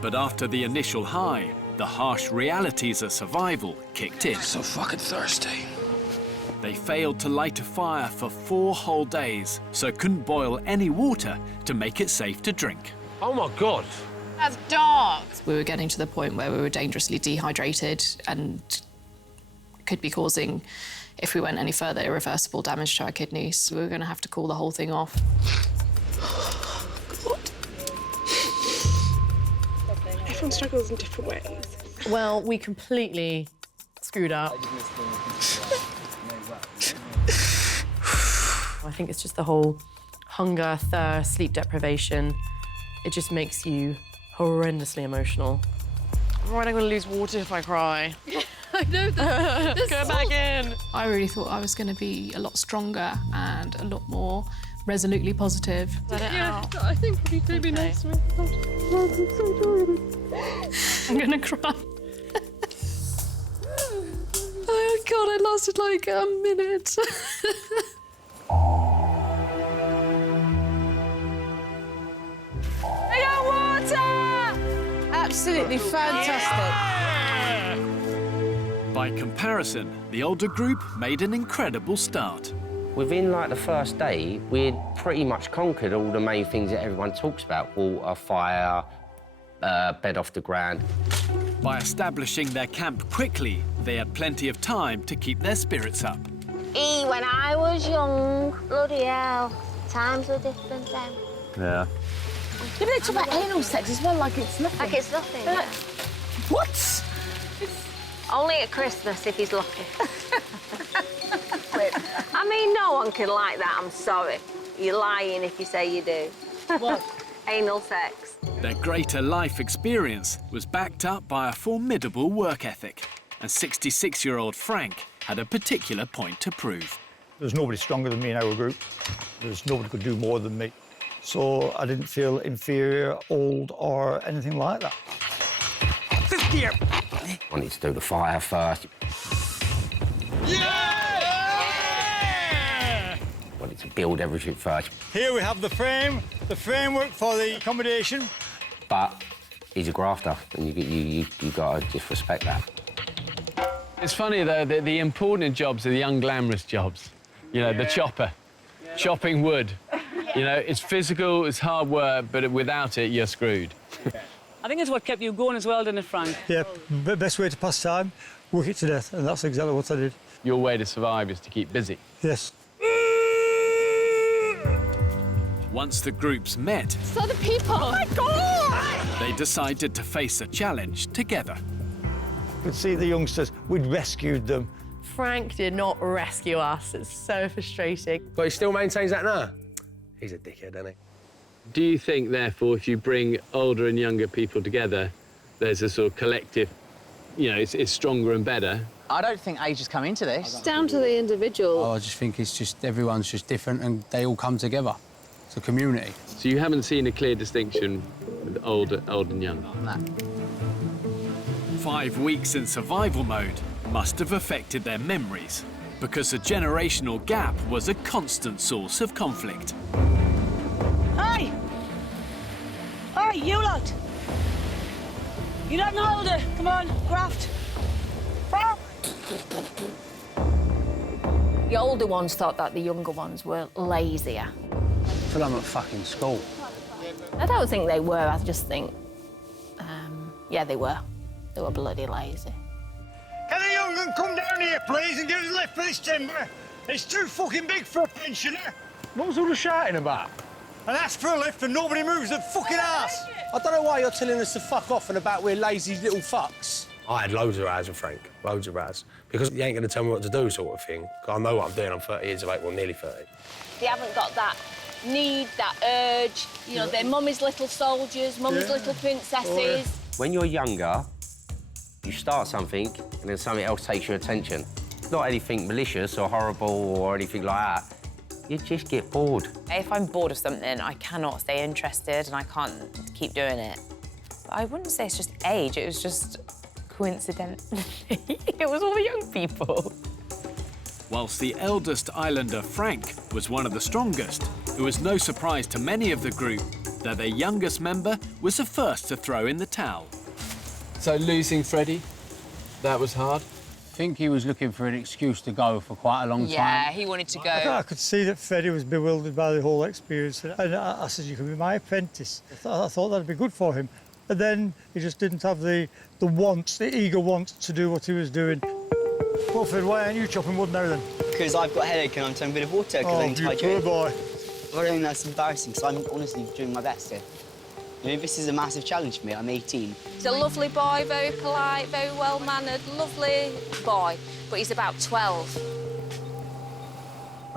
But after the initial high, the harsh realities of survival kicked in. So fucking thirsty. They failed to light a fire for 4 whole days, so couldn't boil any water to make it safe to drink. Oh my God. That's dark. We were getting to the point where we were dangerously dehydrated and could be causing, if we went any further, irreversible damage to our kidneys. We were going to have to call the whole thing off. Everyone struggles in different ways. Well, we completely screwed up. I think it's just the whole hunger, thirst, sleep deprivation. It just makes you horrendously emotional. I'm worried I'm going to lose water if I cry. I know that. Go back in. I really thought I was going to be a lot stronger and a lot more resolutely positive. Let it out. I think probably going to be nice to me. I'm so tired. I'm going to cry. Oh, God, I lasted like a minute. I got water! Absolutely fantastic. By comparison, the older group made an incredible start. Within like the first day, we'd pretty much conquered all the main things that everyone talks about: water, fire, bed off the ground. By establishing their camp quickly, they had plenty of time to keep their spirits up. When I was young, bloody hell, times were different then. Yeah. Yeah, but they talk about anal sex as well, like it's nothing. Like it's nothing. Like, what? Only at Christmas if he's lucky. I mean, no one can like that, I'm sorry. You're lying if you say you do. What? Anal sex. Their greater life experience was backed up by a formidable work ethic, and 66-year-old Frank had a particular point to prove. There's nobody stronger than me in our group. There's nobody could do more than me. So I didn't feel inferior, old, or anything like that. 50! I wanted to do the fire first. Yeah! Wanted to build everything first. Here we have the framework for the accommodation. But he's a grafter, and you got to just respect that. It's funny, though, that the important jobs are the unglamorous jobs. You know, the chopper, chopping wood. You know, it's physical, it's hard work, but without it, you're screwed. I think it's what kept you going as well, didn't it, Frank? Yeah, the best way to pass time, work it to death, and that's exactly what I did. Your way to survive is to keep busy. Yes. Once the groups met, So the people. Oh, my God! they decided to face a challenge together. You could see the youngsters, we'd rescued them. Frank did not rescue us. It's so frustrating. But he still maintains that now? He's a dickhead, isn't he? Do you think, therefore, if you bring older and younger people together, there's a sort of collective, you know, it's stronger and better? I don't think age has come into this. It's down to the individual. Oh, I just think it's just everyone's just different and they all come together. It's a community. So you haven't seen a clear distinction with old and young? No. 5 weeks in survival mode must have affected their memories, because the generational gap was a constant source of conflict. Hey! Hey, you lot! You don't hold her. Come on, graft. The older ones thought that the younger ones were lazier. I feel I'm at fucking school. I don't think they were, I just think, yeah, they were. They were bloody lazy. Can the young one come down here, please, and give us a lift for this timber? It's too fucking big for a pensioner. What was all the shouting about? And ask for a lift and nobody moves their fucking ass. I don't know why you're telling us to fuck off and about we're lazy little fucks. I had loads of rows with Frank, loads of rows, because he ain't going to tell me what to do sort of thing. I know what I'm doing, I'm 30 years of age, well, nearly 30. They haven't got that need, that urge. You know, they're mummy's little soldiers, mummy's little princesses. When you're younger, you start something and then something else takes your attention. Not anything malicious or horrible or anything like that. You just get bored. If I'm bored of something, I cannot stay interested and I can't keep doing it. But I wouldn't say it's just age, it was just coincidentally. It was all the young people. Whilst the eldest islander, Frank, was one of the strongest, it was no surprise to many of the group that their youngest member was the first to throw in the towel. So losing Freddie, that was hard? I think he was looking for an excuse to go for quite a long time. Yeah, he wanted to go. I could see that Freddie was bewildered by the whole experience. And I said, you can be my apprentice. I thought that'd be good for him. And then he just didn't have the eager want to do what he was doing. Well, Fred, why aren't you chopping wood now, then? Because I've got a headache and I'm taking a bit of water. Oh, you poor boy. I don't think that's embarrassing, because I'm honestly doing my best here. You know, this is a massive challenge for me. I'm 18. He's a lovely boy, very polite, very well-mannered, lovely boy, but he's about 12.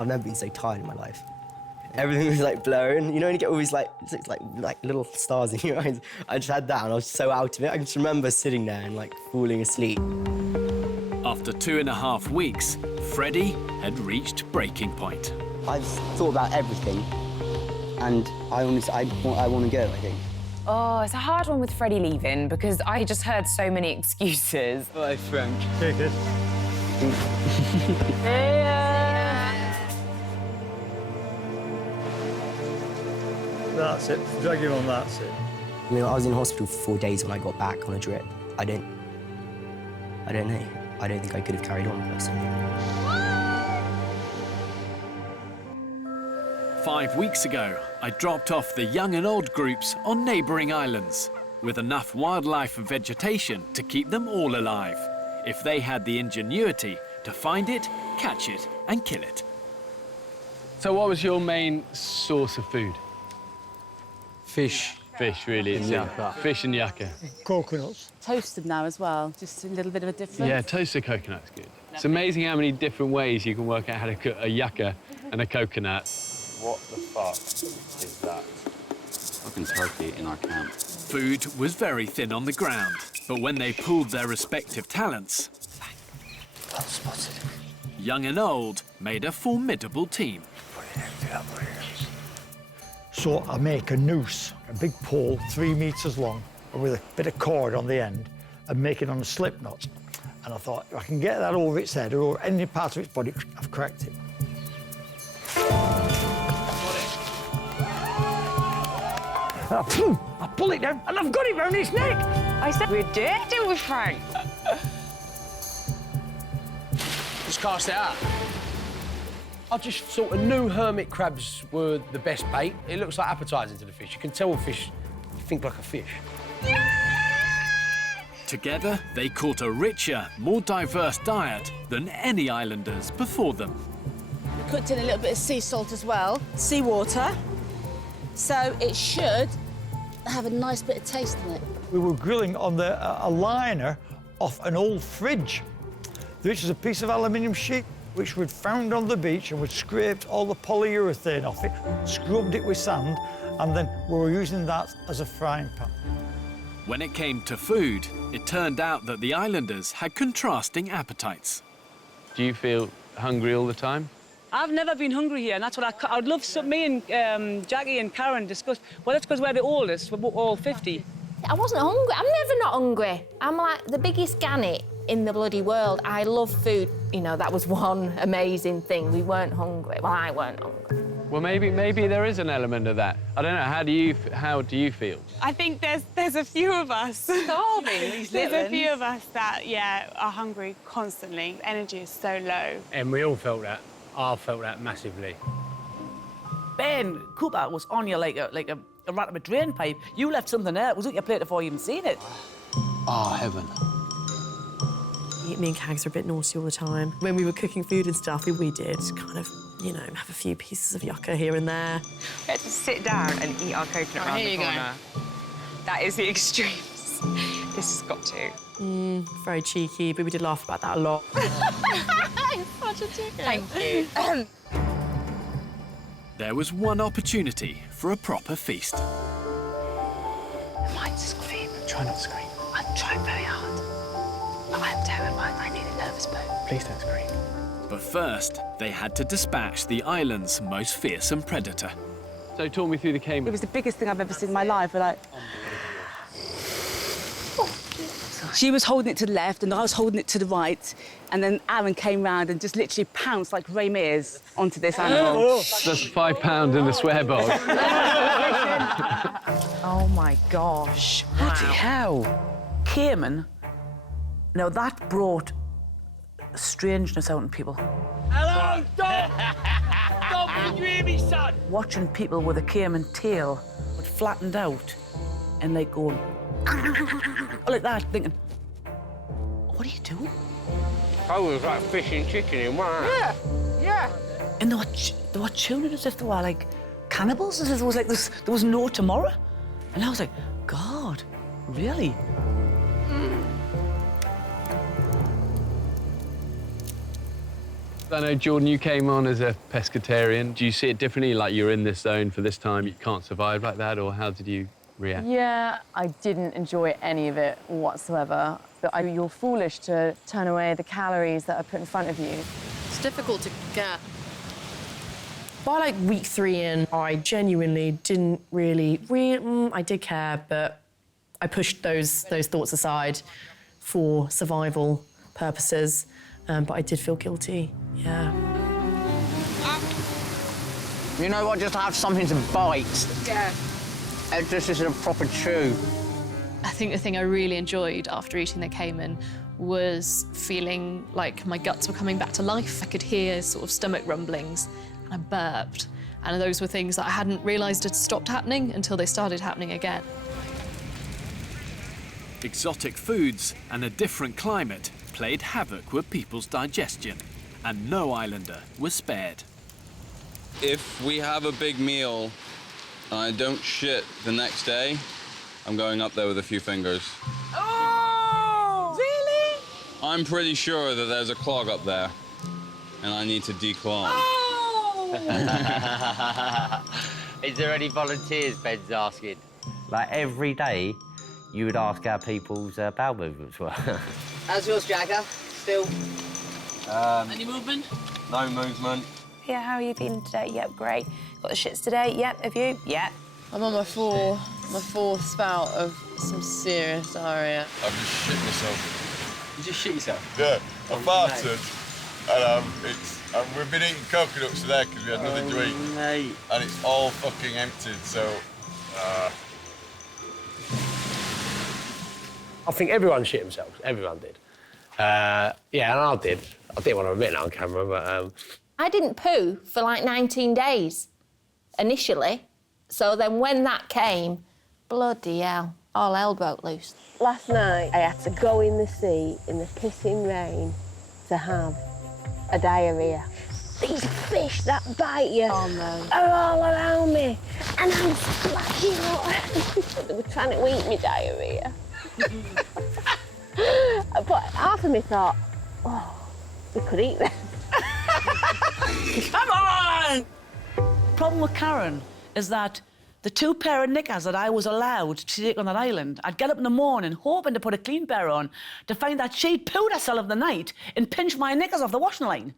I've never been so tired in my life. Everything was like blurring. You know when you get all these like little stars in your eyes? I just had that and I was so out of it. I can just remember sitting there and like falling asleep. After 2.5 weeks, Freddie had reached breaking point. I've thought about everything and I want to go, I think. Oh, it's a hard one with Freddie leaving because I just heard so many excuses. Bye, Frank. Take it. That's it. Drag him on, that's it. I mean, I was in hospital for 4 days when I got back on a drip. I don't know. I don't think I could have carried on personally. 5 weeks ago, I dropped off the young and old groups on neighbouring islands, with enough wildlife and vegetation to keep them all alive, if they had the ingenuity to find it, catch it and kill it. So what was your main source of food? Fish. Fish, really. It's yucca. Fish and yucca. Coconuts. Toasted now as well, just a little bit of a difference. Yeah, toasted coconut's good. It's amazing how many different ways you can work out how to cook a yucca and a coconut. What the fuck is that? Fucking turkey in our camp. Food was very thin on the ground, but when they pooled their respective talents, Well spotted. young and old made a formidable team. So I make a noose, a big pole, 3 metres long, with a bit of cord on the end, and make it on a slip knot. And I thought, if I can get that over its head or any part of its body, I've cracked it. I pull it down, and I've got it round its neck. I said we did it with Frank. Just cast it out. I just thought new hermit crabs were the best bait. It looks like appetising to the fish. You can tell fish think like a fish. Together, they caught a richer, more diverse diet than any islanders before them. We cooked in a little bit of sea salt as well, seawater, so it should have a nice bit of taste in it. We were grilling on a liner off an old fridge, which is a piece of aluminium sheet which we'd found on the beach, and we'd scraped all the polyurethane off it, scrubbed it with sand, and then we were using that as a frying pan. When it came to food, it turned out that the islanders had contrasting appetites. Do you feel hungry all the time? I've never been hungry here, and that's what I'd love me and Jacqui and Karen discussed. Well, that's because we're the oldest, we're all 50. I wasn't hungry. I'm never not hungry. I'm like the biggest gannet in the bloody world. I love food. You know, that was one amazing thing. We weren't hungry. Well, I weren't hungry. Well, maybe there is an element of that. I don't know. How do you feel? I think there's a few of us. Starving. There's a few of us that, yeah, are hungry constantly. Energy is so low. And we all felt that. I felt that massively. Ben Cooper was on you like a rat of a drain pipe. You left something there. It was on your plate before you even seen it. Oh, heaven. Me and Cags were a bit naughty all the time. When we were cooking food and stuff, we did kind of, you know, have a few pieces of yucca here and there. We had to sit down and eat our coconut round the corner. That is the extremes. This has got to. Very cheeky, but we did laugh about that a lot. Such a chicken. Thank you. There was one opportunity for a proper feast. I might scream. Try not to scream. I'm trying very hard. But I'm terrified. I need a nervous bone. Please don't scream. But first, they had to dispatch the island's most fearsome predator. So talk me through the caiman. It was the biggest thing I've ever seen in my life. We're like... She was holding it to the left and I was holding it to the right, and then Aran came round and just literally pounced like Ray Mears onto this animal. That's 5 pounds in the swear box. Oh, my gosh. Bloody hell. Caiman, now that brought strangeness out in people. Hello, Dom! Dom, can you hear me, son? Watching people with a caiman tail, but flattened out, and like going like that, thinking, what are you doing? I was like fish and chicken in one. Yeah, yeah. And they were chewing it as if they were like cannibals, as if there was like this, there was no tomorrow. And I was like, God, really? I know, Jordan, you came on as a pescatarian. Do you see it differently, like you're in this zone for this time, you can't survive like that, or how did you react? Yeah, I didn't enjoy any of it whatsoever. But you're foolish to turn away the calories that are put in front of you. It's difficult to get. By like week 3 in, I genuinely didn't really I did care, but I pushed those thoughts aside for survival purposes. But I did feel guilty, yeah. You know what? Just have something to bite. Yeah. It just isn't a proper chew. I think the thing I really enjoyed after eating the caiman was feeling like my guts were coming back to life. I could hear sort of stomach rumblings, and I burped. And those were things that I hadn't realised had stopped happening until they started happening again. Exotic foods and a different climate played havoc with people's digestion, and no islander was spared. If we have a big meal and I don't shit the next day, I'm going up there with a few fingers. Oh! Really? I'm pretty sure that there's a clog up there, and I need to declog. Oh! Is there any volunteers, Ben's asking? Like, every day, you would ask how people's bowel movements were. How's yours, Jagger? Still? Any movement? No movement. Yeah, how are you feeling today? Yep, great. Got the shits today? Yep, have you? Yep. I'm on my fourth spout of some serious diarrhea. I've just shit myself. You just shit yourself? Yeah, I farted, and we've been eating coconuts today because we had nothing to eat. Mate. And it's all fucking emptied, so... I think everyone shit themselves. Everyone did. Yeah, and I did. I didn't want to admit that on camera, but... I didn't poo for like 19 days, initially. So then when that came, bloody hell, all hell broke loose. Last night, I had to go in the sea in the pissing rain to have a diarrhea. These fish that bite you are all around me, and I'm splashing out. They were trying to eat me diarrhea. But half of me thought, oh, we could eat them. Come on! Problem with Karen is that the 2 pair of knickers that I was allowed to take on that island, I'd get up in the morning hoping to put a clean pair on to find that she'd pooed herself in the night and pinched my knickers off the washing line.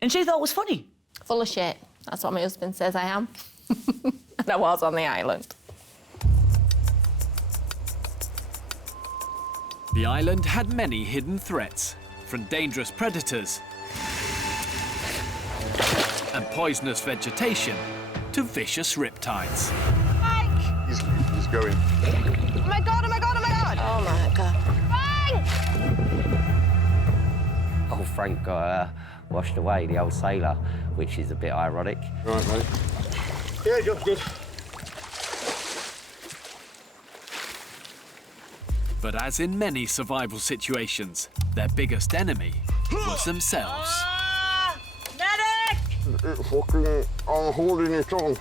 And she thought it was funny. Full of shit. That's what my husband says I am. And I was on the island. The island had many hidden threats, from dangerous predators and poisonous vegetation to vicious riptides. He's going. Oh my God, oh my God, oh my God! Oh my God. Frank! Oh, Frank got washed away, the old sailor, which is a bit ironic. Right, mate. Yeah, job's good. But as in many survival situations, their biggest enemy was themselves. I'm holding it on.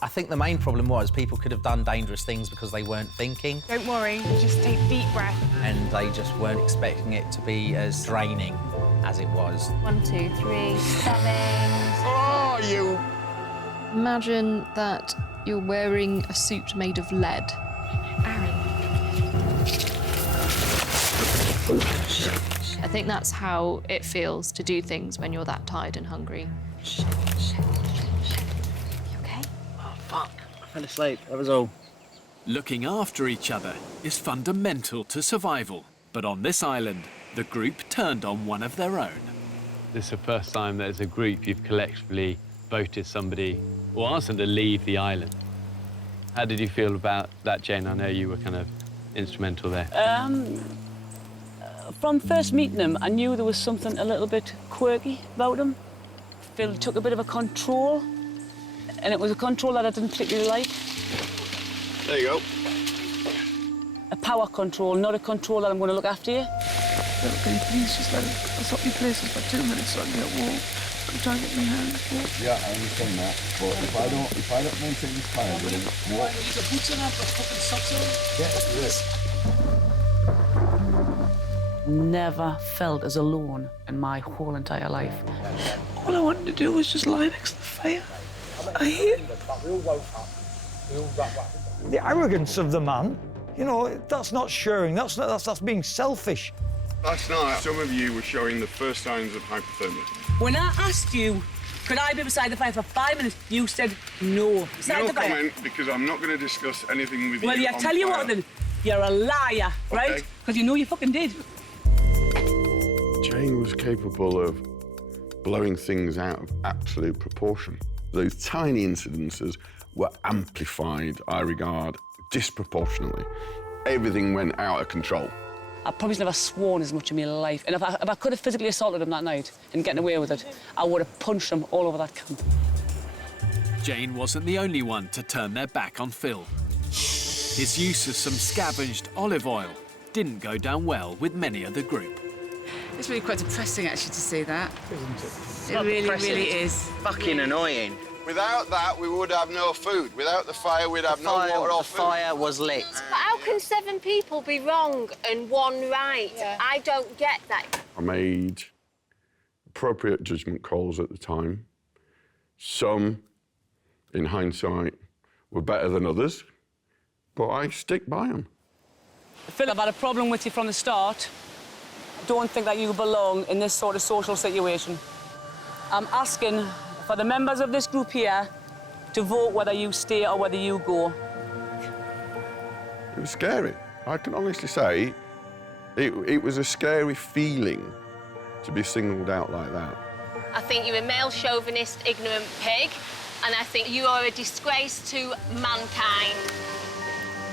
I think the main problem was people could have done dangerous things because they weren't thinking. Don't worry, just take a deep breath. And they just weren't expecting it to be as draining as it was. 1, 2, 3, 7. Oh, you! Imagine that you're wearing a suit made of lead. Aran. I think that's how it feels to do things when you're that tired and hungry. You okay? Oh, fuck. I fell asleep, that was all. Looking after each other is fundamental to survival. But on this island, the group turned on one of their own. This is the first time that as a group you've collectively voted somebody or asked them to leave the island. How did you feel about that, Jane? I know you were kind of instrumental there. From first meeting him, I knew there was something a little bit quirky about him. Phil took a bit of a control, and it was a control that I didn't particularly like. There you go. A power control, not a control that I'm going to look after you. Can you please just let us swap your places for 2 minutes so I can get warm? I'm trying to get my hands warm. Yeah, I understand that. But if I don't maintain this fire, then what? You got boots on, I've got fucking socks on. Yeah, yes. Never felt as alone in my whole entire life. All I wanted to do was just lie next to the fire. I hear. The arrogance of the man, you know, that's not sharing, that's being selfish. Last night, some of you were showing the first signs of hypothermia. When I asked you, could I be beside the fire for 5 minutes, you said no. Beside No the fire. comment, because I'm not going to discuss anything with you. Well, yeah, on tell you fire. what then, you're a liar, right? Because you know you fucking did. Jane was capable of blowing things out of absolute proportion. Those tiny incidences were amplified, I regard, disproportionately. Everything went out of control. I've probably never sworn as much in my life. And if I could have physically assaulted him that night and getting away with it, I would have punched him all over that camp. Jane wasn't the only one to turn their back on Phil. His use of some scavenged olive oil didn't go down well with many of the group. It's really quite depressing, actually, to see that. Isn't it? It really, really is. Fucking annoying. Without that, we would have no food. Without the fire, we'd have no water or food. The fire was lit. But how can 7 people be wrong and 1 right? Yeah. I don't get that. I made appropriate judgment calls at the time. Some, in hindsight, were better than others, but I stick by them. Phil, I've had a problem with you from the start. Don't think that you belong in this sort of social situation. I'm asking for the members of this group here to vote whether you stay or whether you go. It was scary. I can honestly say it was a scary feeling to be singled out like that. I think you're a male chauvinist, ignorant pig, and I think you are a disgrace to mankind.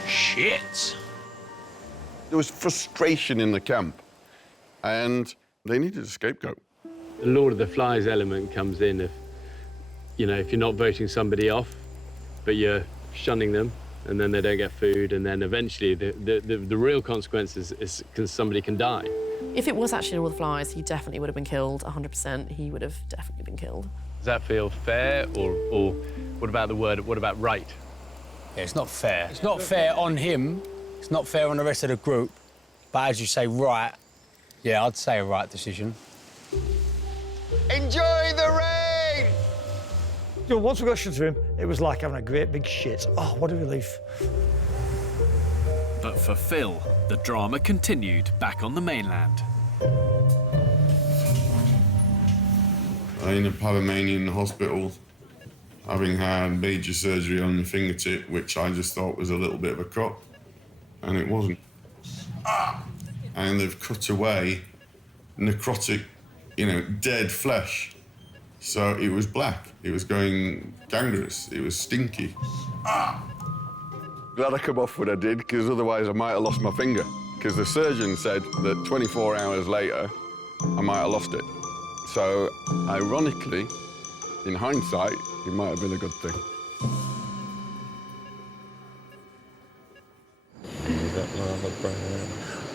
Shit. There was frustration in the camp, and they needed a scapegoat. The Lord of the Flies element comes in if you're not voting somebody off, but you're shunning them, and then they don't get food, and then eventually the real consequences is somebody can die. If it was actually Lord of the Flies, he definitely would have been killed, 100%. He would have definitely been killed. Does that feel fair, or what about what about right? Yeah, it's not fair. It's not fair on him. It's not fair on the rest of the group. But as you say, right, yeah, I'd say a right decision. Enjoy the rain! You know, once we got shut to him, it was like having a great big shit. Oh, what a relief. But for Phil, the drama continued back on the mainland. I ended up having Mania in the hospital, having had major surgery on my fingertip, which I just thought was a little bit of a cut, and it wasn't. and they've cut away necrotic, you know, dead flesh. So it was black, it was going gangrenous, it was stinky. Glad I come off when I did, because otherwise I might have lost my finger. Because the surgeon said that 24 hours later, I might have lost it. So, ironically, in hindsight, it might have been a good thing.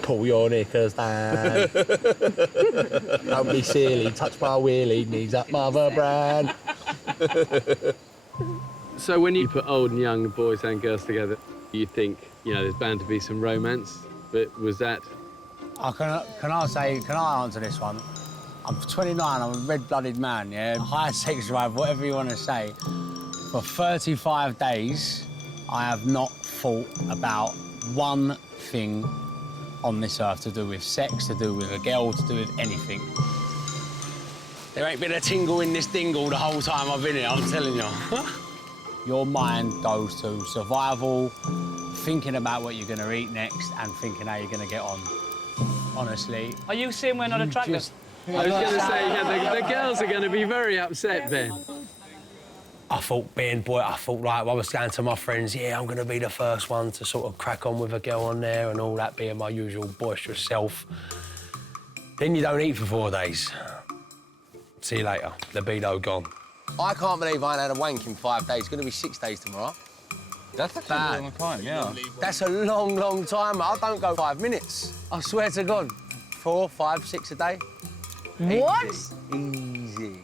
Pull your knickers down. Don't be silly, touch my wheelie, needs that mother brand. So when you put old and young, boys and girls together, you think, you know, there's bound to be some romance, but was that? Can I answer this one? I'm 29, I'm a red-blooded man, yeah? High sex drive, whatever you want to say. For 35 days, I have not thought about one thing on this earth to do with sex, to do with a girl, to do with anything. There ain't been a tingle in this dingle the whole time I've been here, I'm telling you. Your mind goes to survival, thinking about what you're going to eat next and thinking how you're going to get on. Honestly. Are you saying we're not attractive? I was going to say, yeah, the girls are going to be very upset, Ben. I thought, like, I was going to my friends, yeah, I'm going to be the first one to sort of crack on with a girl on there and all that, being my usual boisterous self. Then you don't eat for 4 days. See you later. Libido gone. I can't believe I ain't had a wank in 5 days. It's going to be 6 days tomorrow. That's actually a long time, yeah. That's a long, long time. I don't go 5 minutes. I swear to God. 4, 5, 6 a day. What? Easy.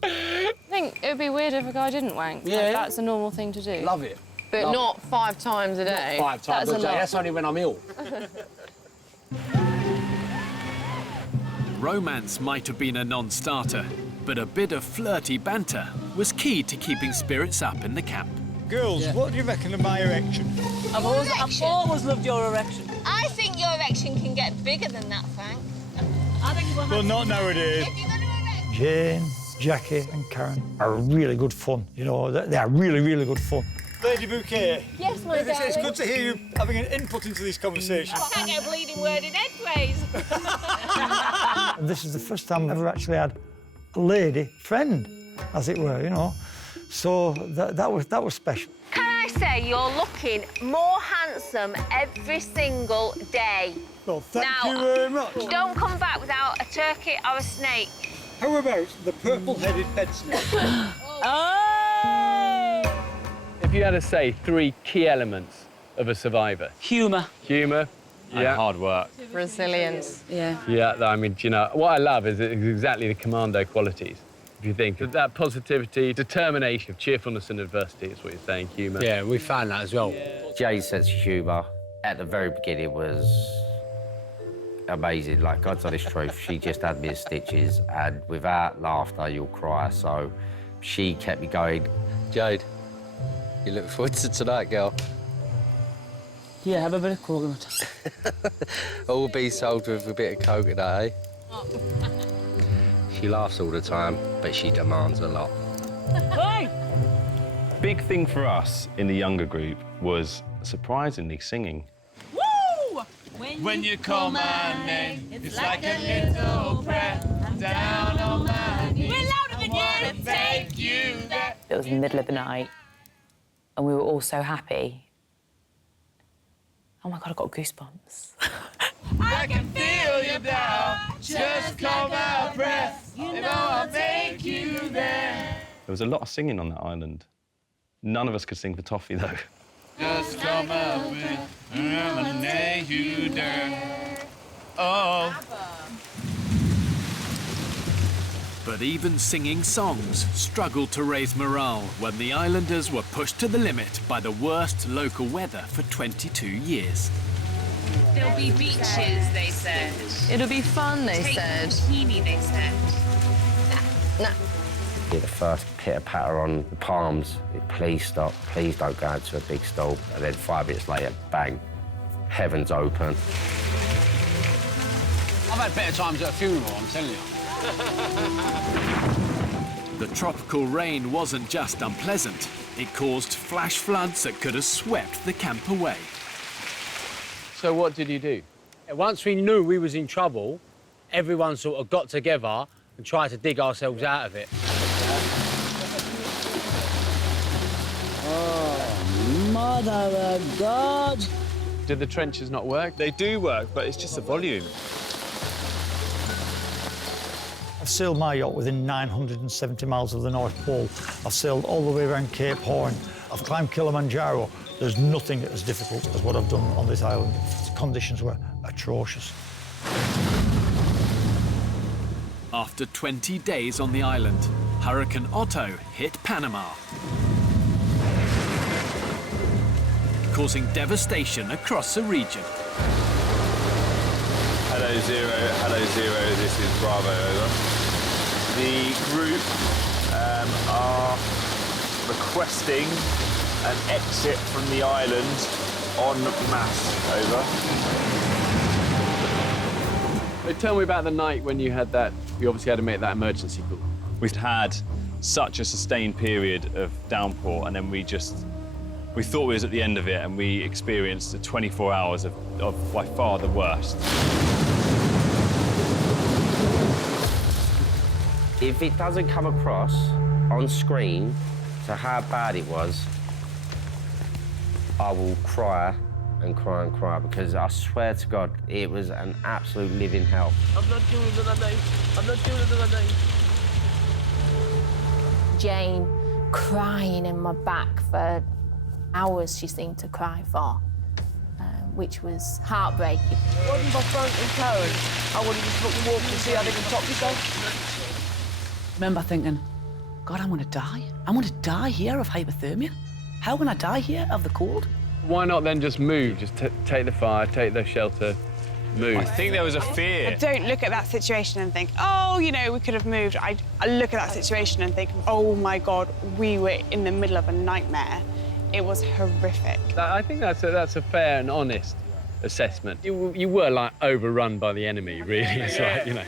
I think it would be weird if a guy didn't wank. Yeah. Like, that's a normal thing to do. Love it. But Love not 5 times a day. Not 5 times a day. lot. That's only when I'm ill. Romance might have been a non-starter, but a bit of flirty banter was key to keeping spirits up in the camp. Girls, what do you reckon of my erection? I've always loved your erection. I think your erection can get bigger than that, Frank. I think we'll Well, not nowadays. Jane, Jackie and Karen are really good fun. You know, they are really, really good fun. Lady Bouquet. Yes, my darling. It's good to hear you having an input into this conversation. I can't get a bleeding word in edgeways. And this is the first time I've ever actually had a lady friend, as it were, you know. So that was special. Can I say you're looking more handsome every single day? Well, thank you very much. Don't come back without a turkey or a snake. How about the purple-headed bed snake? Oh! If you had to say 3 key elements of a survivor. Humour. Humour. Yeah. Hard work. Resilience. Yeah. Yeah, I mean, you know, what I love is exactly the commando qualities. If you think of that positivity, determination, cheerfulness and adversity is what you're saying, humour. Yeah, we found that as well. Jay's sense of humour at the very beginning was amazing. Like, God's honest truth, she just had me in stitches, and without laughter, you'll cry. So she kept me going. Jade, you look forward to tonight, girl. Yeah, have a bit of coconut. All be sold with a bit of coconut, eh? She laughs all the time, but she demands a lot. Hey! Big thing for us in the younger group was surprisingly singing. Woo! When you call my name, it's like a little prayer. I'm down on my knees. We're louder than you! Take you there. It was in the middle of the night, and we were all so happy. Oh my God, I got goosebumps. I can feel you down. Just call my breath. You know I'll take you there. There was a lot of singing on that island. None of us could sing for Toffee, though. Just call my breath. I'm gonna take you there. Oh. But even singing songs struggled to raise morale when the islanders were pushed to the limit by the worst local weather for 22 years. There'll be beaches, they said. It'll be fun, they Take said. bikini, they said. Nah. The first pitter-patter on the palms, please stop, please don't go into a big stall. And then 5 minutes later, bang, heaven's open. I've had better times at a funeral, I'm telling you. The tropical rain wasn't just unpleasant, it caused flash floods that could have swept the camp away. So what did you do? Once we knew we was in trouble, everyone sort of got together and tried to dig ourselves out of it. Oh, mother of God! Did the trenches not work? They do work, but it's just the volume. I've sailed my yacht within 970 miles of the North Pole. I've sailed all the way around Cape Horn. I've climbed Kilimanjaro. There's nothing as difficult as what I've done on this island. The conditions were atrocious. After 20 days on the island, Hurricane Otto hit Panama, causing devastation across the region. Hello, Zero, this is Bravo, over. The group are requesting an exit from the island en masse, over. Tell me about the night when you had that, you obviously had to make that emergency call. We've had such a sustained period of downpour, and then we thought we was at the end of it, and we experienced the 24 hours of by far the worst. If it doesn't come across on screen to how bad it was, I will cry and cry and cry, because I swear to God, it was an absolute living hell. I'm not doing it today. I'm not doing it today. Jane crying in my back for hours, she seemed to cry for, which was heartbreaking. Wasn't for Frank and Karen. I would have just fucking walked and see how they can top yourself. Remember thinking, God, I'm gonna die. I'm gonna die here of hypothermia. How can I die here of the cold? Why not then just move? Just take the fire, take the shelter, move. I think there was a fear. I don't look at that situation and think, oh, you know, we could have moved. I look at that situation and think, oh my God, we were in the middle of a nightmare. It was horrific. I think that's a fair and honest assessment. You were like overrun by the enemy, really. It's like, you know.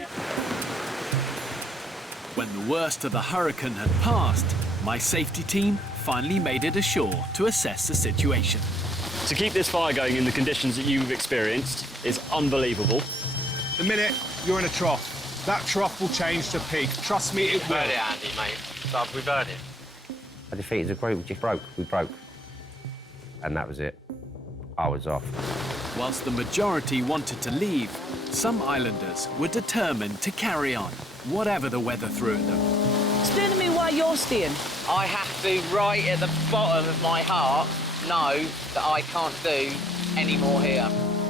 When the worst of the hurricane had passed, my safety team finally made it ashore to assess the situation. To keep this fire going in the conditions that you've experienced is unbelievable. The minute you're in a trough, that trough will change to peak. Trust me, it will. We've heard it, Andy, mate. We've heard it. I defeated the group, we broke. And that was it. I was off. Whilst the majority wanted to leave, some islanders were determined to carry on, whatever the weather threw at them. Explain to me why you're staying. I have to, right at the bottom of my heart, know that I can't do any more here.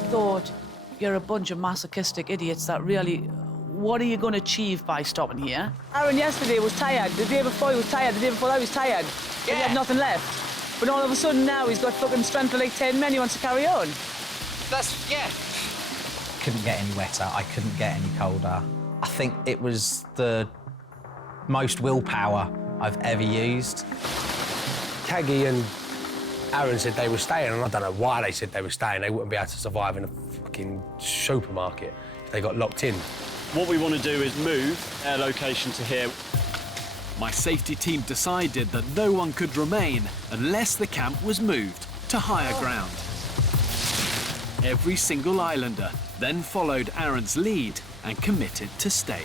Thought you're a bunch of masochistic idiots that really... What are you going to achieve by stopping here? Aaron yesterday was tired. The day before he was tired. The day before that he was tired. Yeah. He had nothing left. But all of a sudden now he's got fucking strength for like 10 men. He wants to carry on. Yeah. Couldn't get any wetter. I couldn't get any colder. I think it was the most willpower I've ever used. Caggy and Aran said they were staying, and I don't know why they said they were staying. They wouldn't be able to survive in a fucking supermarket if they got locked in. What we want to do is move our location to here. My safety team decided that no one could remain unless the camp was moved to higher ground. Every single islander then followed Aaron's lead and committed to stay.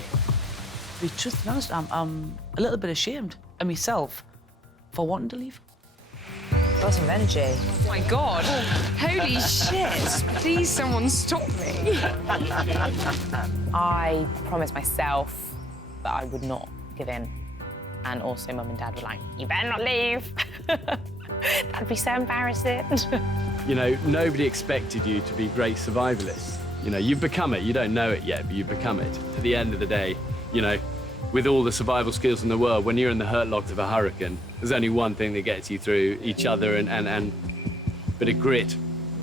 To be truthfully honest, I'm a little bit ashamed of myself for wanting to leave. Got some energy. Oh my God. Holy shit. Please, someone stop me. I promised myself that I would not give in. And also Mum and Dad were like, you better not leave. That'd be so embarrassing. You know, nobody expected you to be great survivalists. You know, you've become it. You don't know it yet, but you've become it. At the end of the day, you know, with all the survival skills in the world, when you're in the hurt logs of a hurricane, there's only one thing that gets you through: each other and a bit of grit.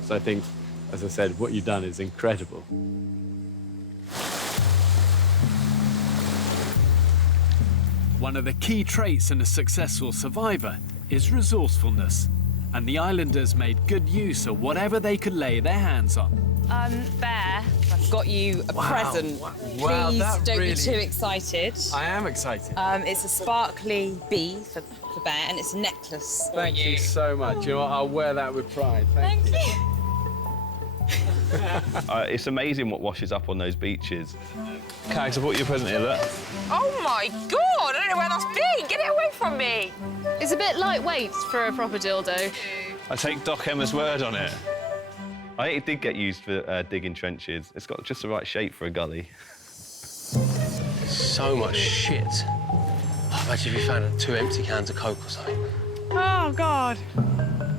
So I think, as I said, what you've done is incredible. One of the key traits in a successful survivor is resourcefulness, and the islanders made good use of whatever they could lay their hands on. Bear, I've got you a present. Wow, Please that don't really... be too excited. I am excited. It's a sparkly bee for Bear, and it's a necklace. Thank you so much. You know what? I'll wear that with pride. Thank you. It's amazing what washes up on those beaches. Cags, I bought you a present here, look. Oh my God, I don't know where that's been. Get it away from me. It's a bit lightweight for a proper dildo. I take Doc Emma's word on it. I think it did get used for digging trenches. It's got just the right shape for a gully. So much shit. Oh, imagine if you found 2 empty cans of Coke or something. Oh, God.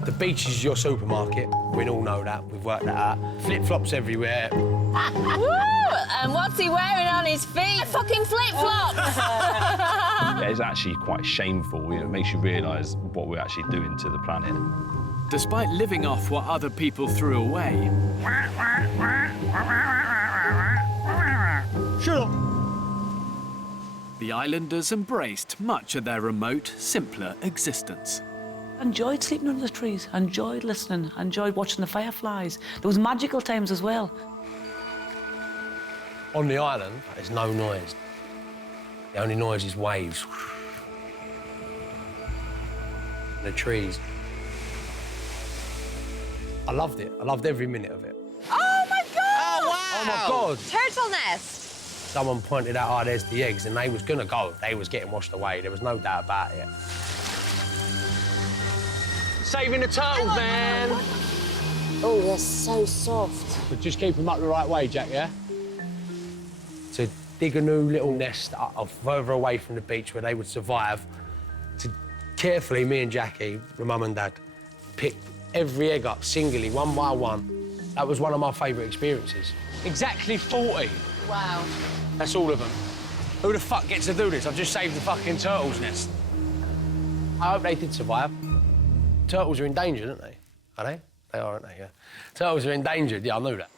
The beach is your supermarket. We all know that. We've worked that out. Flip-flops everywhere. Woo! And what's he wearing on his feet? Fucking flip-flops! It's actually quite shameful. It makes you realise what we're actually doing to the planet. Despite living off what other people threw away, Shut up. the islanders embraced much of their remote, simpler existence. Enjoyed sleeping under the trees, enjoyed listening, enjoyed watching the fireflies. There was magical times as well. On the island, there's no noise. The only noise is waves. And the trees. I loved it. I loved every minute of it. Oh my God! Oh, wow! Oh, my God! Turtle nest. Someone pointed out, oh, there's the eggs, and they was gonna go. They was getting washed away. There was no doubt about it. Saving the turtles, man! Oh, they're so soft. But just keep them up the right way, Jack, yeah? To dig a new little nest further away from the beach where they would survive, to carefully, me and Jackie, the mum and dad, pick every egg up singly, one by one. That was one of my favourite experiences. Exactly 40. Wow. That's all of them. Who the fuck gets to do this? I've just saved the fucking turtle's nest. I hope they did survive. Turtles are endangered, aren't they? Are they? They are, aren't they? Yeah. Turtles are endangered. Yeah, I knew that.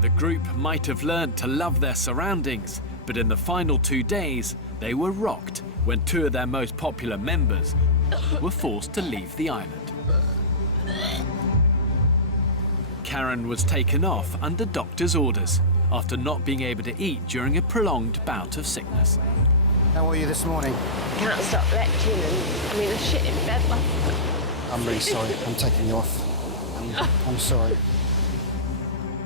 The group might have learned to love their surroundings, but in the final 2 days, they were rocked when 2 of their most popular members were forced to leave the island. Karen was taken off under doctor's orders after not being able to eat during a prolonged bout of sickness. How are you this morning? I can't stop lecturing and I mean, I shit in bed last night. I'm really sorry. I'm taking you off. I'm sorry.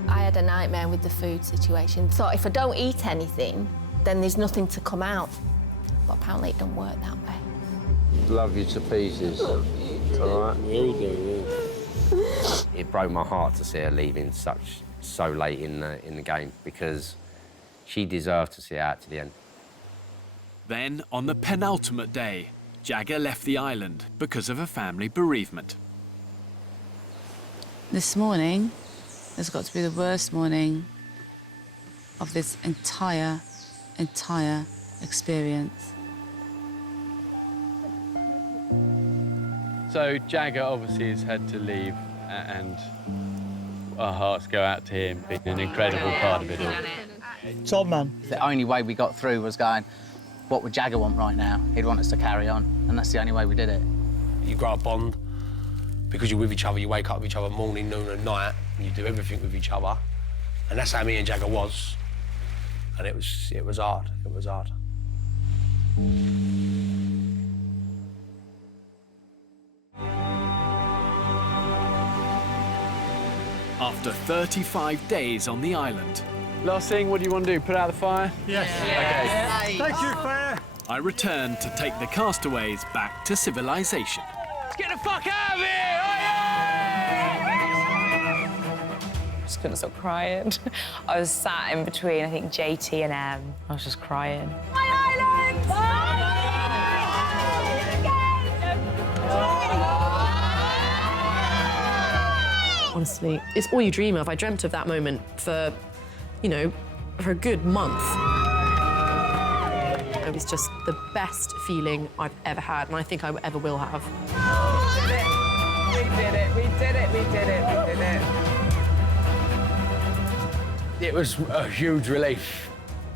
I had a nightmare with the food situation. Thought if I don't eat anything, then there's nothing to come out. But apparently it don't work that way. Love you to pieces. It's all right? We all do, yeah. It broke my heart to see her leaving so late in the game because she deserved to see it out to the end. Then, on the penultimate day, Jagger left the island because of a family bereavement. This morning has got to be the worst morning of this entire experience. So Jagger obviously has had to leave, and our hearts go out to him, being an incredible part of it all. Top man. The only way we got through was going, what would Jagger want right now? He'd want us to carry on, and that's the only way we did it. You grow a bond because you're with each other. You wake up with each other morning, noon, and night, and you do everything with each other. And that's how me and Jagger was. And it was hard. It was hard. After 35 days on the island... Last thing, what do you want to do? Put out the fire? Yes. OK. Thank you, Fair. I returned to take the castaways back to civilization. Let's get the fuck out of here! I just couldn't stop crying. I was sat in between, I think, JT and Em. I was just crying. My island! Honestly, it's all you dream of. I dreamt of that moment for, you know, for a good month. It was just the best feeling I've ever had, and I think I ever will have. We did it, we did it, we did it, we did it. It was a huge relief.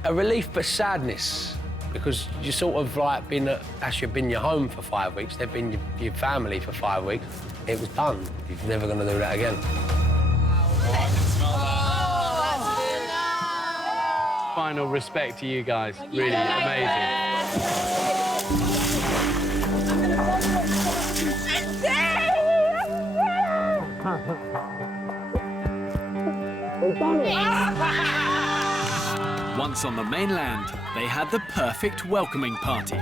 A relief but sadness, because you sort of like actually been your home for 5 weeks, they've been your family for 5 weeks. It was done. You're never going to do that again. Final respect to you guys. Really amazing. Once on the mainland, they had the perfect welcoming party.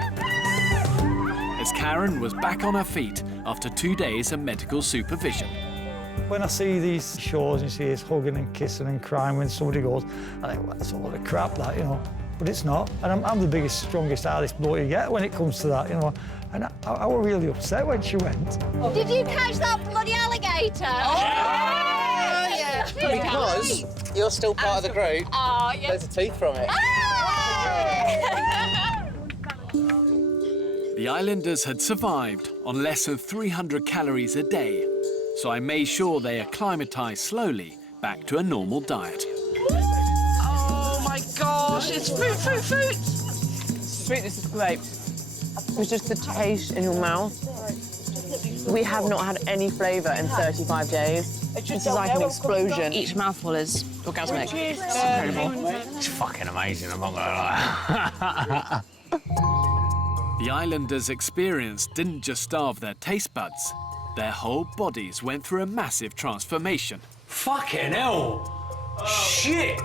As Karen was back on her feet after 2 days of medical supervision. When I see these shows and you see us hugging and kissing and crying when somebody goes, I think, well, that's a lot of crap, that, you know. But it's not. And I'm the biggest, strongest, hardest bloke you get when it comes to that, you know. And I was really upset when she went. Did you catch that bloody alligator? Yeah. Because you're still part of the group. Oh, yeah. There's a teeth from it. The islanders had survived on less than 300 calories a day, so I made sure they acclimatised slowly back to a normal diet. Oh my gosh, it's fruit, fruit, fruit! Fruit, this is great. It's just the taste in your mouth. We have not had any flavour in 35 days. This is like an explosion. Each mouthful is orgasmic. It's incredible. It's fucking amazing, I'm not gonna lie. The islanders' experience didn't just starve their taste buds. Their whole bodies went through a massive transformation. Fucking hell! Shit!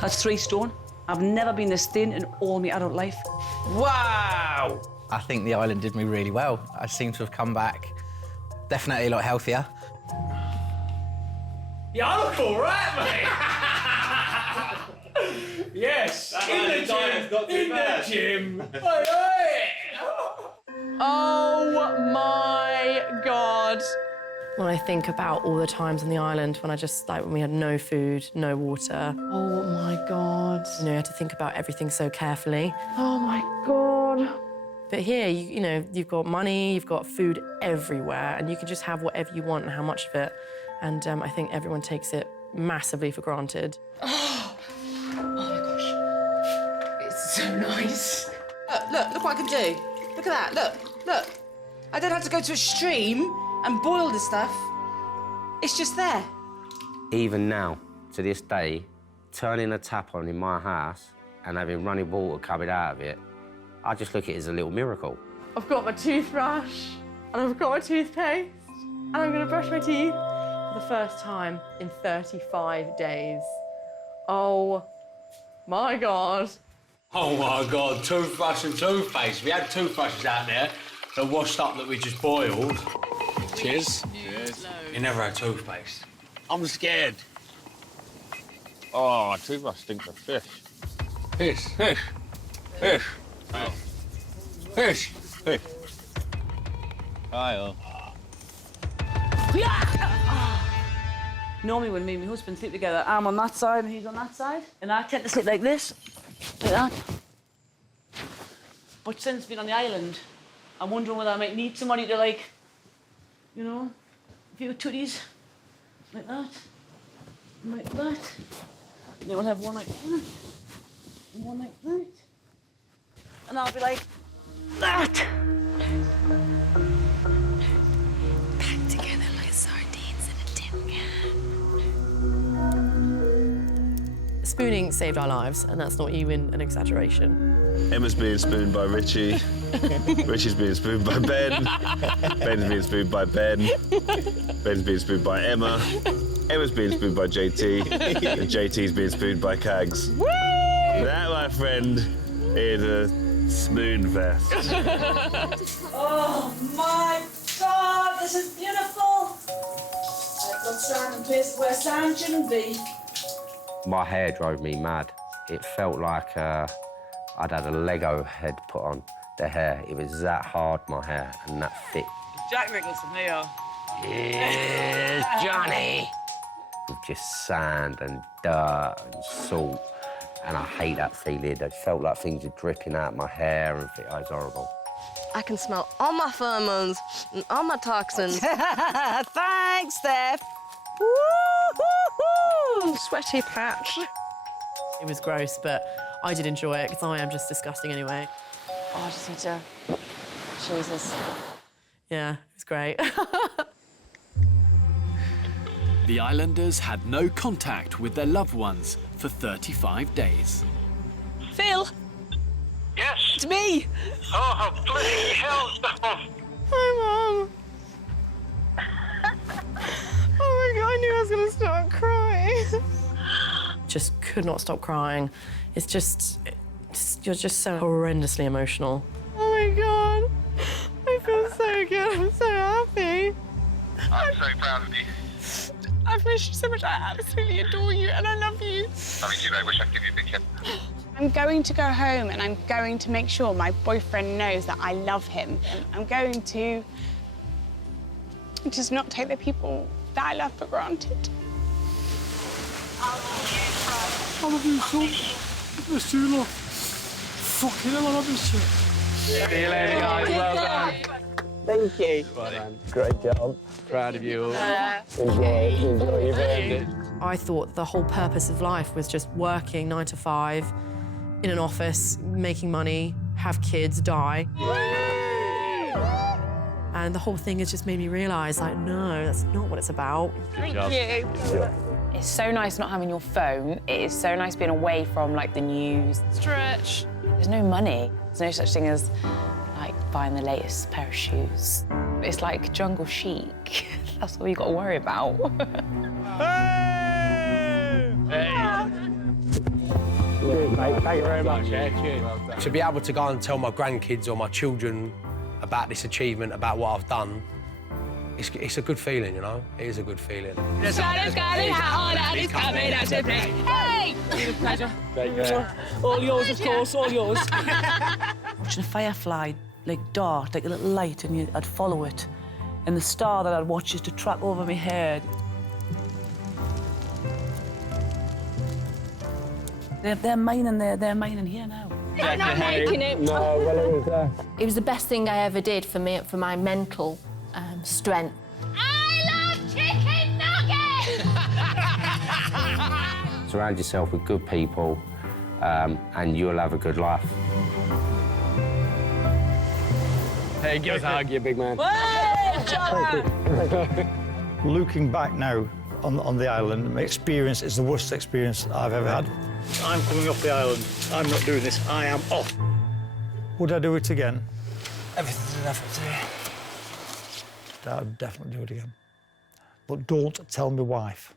That's 3 stone. I've never been this thin in all my adult life. Wow! I think the island did me really well. I seem to have come back definitely a lot healthier. Yeah, I look all right, mate! Yes! In the gym! Oh my God. When I think about all the times on the island when when we had no food, no water. Oh my God. You know, you had to think about everything so carefully. Oh my God. But here, you've got money, you've got food everywhere, and you can just have whatever you want and how much of it. And I think everyone takes it massively for granted. Oh my gosh. It's so nice. Look what I can do. Look at that, look. I don't have to go to a stream and boil this stuff. It's just there. Even now, to this day, turning a tap on in my house and having running water coming out of it, I just look at it as a little miracle. I've got my toothbrush, and I've got my toothpaste, and I'm gonna brush my teeth for the first time in 35 days. Oh my God. Oh my God, toothbrush and toothpaste. We had toothbrushes out there that washed up that we just boiled. Cheers. Cheers. You never had toothpaste. I'm scared. Oh, toothbrush stinks of fish. Fish. Fish. Oh. Fish. Kyle. Normally when me and my husband sleep together, I'm on that side and he's on that side. And I tend to sleep like this, like that. But since being on the island, I'm wondering whether I might need somebody to, like, you know, a few tooties, like that, and like that. And then we'll have one like that, and one like that. And I'll be like, that! Packed together like sardines in a tin can. Spooning saved our lives, and that's not even an exaggeration. Emma's being spooned by Richie. Richie's being spooned by Ben. Ben's being spooned by Ben. Ben's being spooned by Emma. Emma's being spooned by JT. And JT's being spooned by Cags. Woo! That, my friend, is a spoon fest. Oh my God, this is beautiful! I've got sand in places where sand shouldn't be. My hair drove me mad. It felt like I'd had a Lego head put on the hair. It was that hard, my hair, and that thick. Jack Nicholson here. Yes, Johnny! With just sand and dirt and salt, and I hate that feeling. It felt like things were dripping out my hair and it was horrible. I can smell all my pheromones and all my toxins. Thanks, Steph. Woo-hoo-hoo! Sweaty patch. It was gross, but I did enjoy it because I am just disgusting anyway. Oh, I just need to... Jesus. Yeah, it was great. The islanders had no contact with their loved ones for 35 days. Phil! Yes? It's me! Oh, bloody hell, no! Hi, Mum. Oh, my I was gonna start crying. Just could not stop crying. You're just so horrendously emotional. Oh my God. I feel so good. I'm so happy. I'm so proud of you. I've missed you so much. I absolutely adore you and I love you. I mean, you know, I wish I could give you a big hip. I'm going to go home and I'm going to make sure my boyfriend knows that I love him. And I'm going to just not take the people that I love for granted. I love you so. Miss you, love. Fucking hell, I love you so. See you later, guys. Well done. Thank you. Well done. Great job. Proud of you all. Enjoy, you've earned it. I thought the whole purpose of life was just working 9 to 5 in an office, making money, have kids, die. And the whole thing has just made me realise, like, no, that's not what it's about. Thank you. It's so nice not having your phone. It is so nice being away from, like, the news. Stretch. There's no money. There's no such thing as, like, buying the latest pair of shoes. It's like jungle chic. That's all you got to worry about. Cheers, mate. Thank you very much. Cheers. To be able to go and tell my grandkids or my children about this achievement, about what I've done, it's a good feeling, you know? It is a good feeling. Santa's coming out and he's coming out to play. Hey! It's a pleasure. Take care. All yours, of course, all yours. Watching a firefly, like, dart, like a little light, and I'd follow it. And the star that I'd watch used to track over my head. They're mining there, they're mining here now. I'm not making it. No, well, it was there. It was the best thing I ever did for me, for my mental strength. I love chicken nuggets! Surround yourself with good people and you'll have a good life. Hey, give us a hug, you big man. Looking back now on the island, my experience is the worst experience I've ever had. I'm coming off the island. I'm not doing this. I am off. Would I do it again? Everything's an effort today. I'd definitely do it again. But don't tell my wife.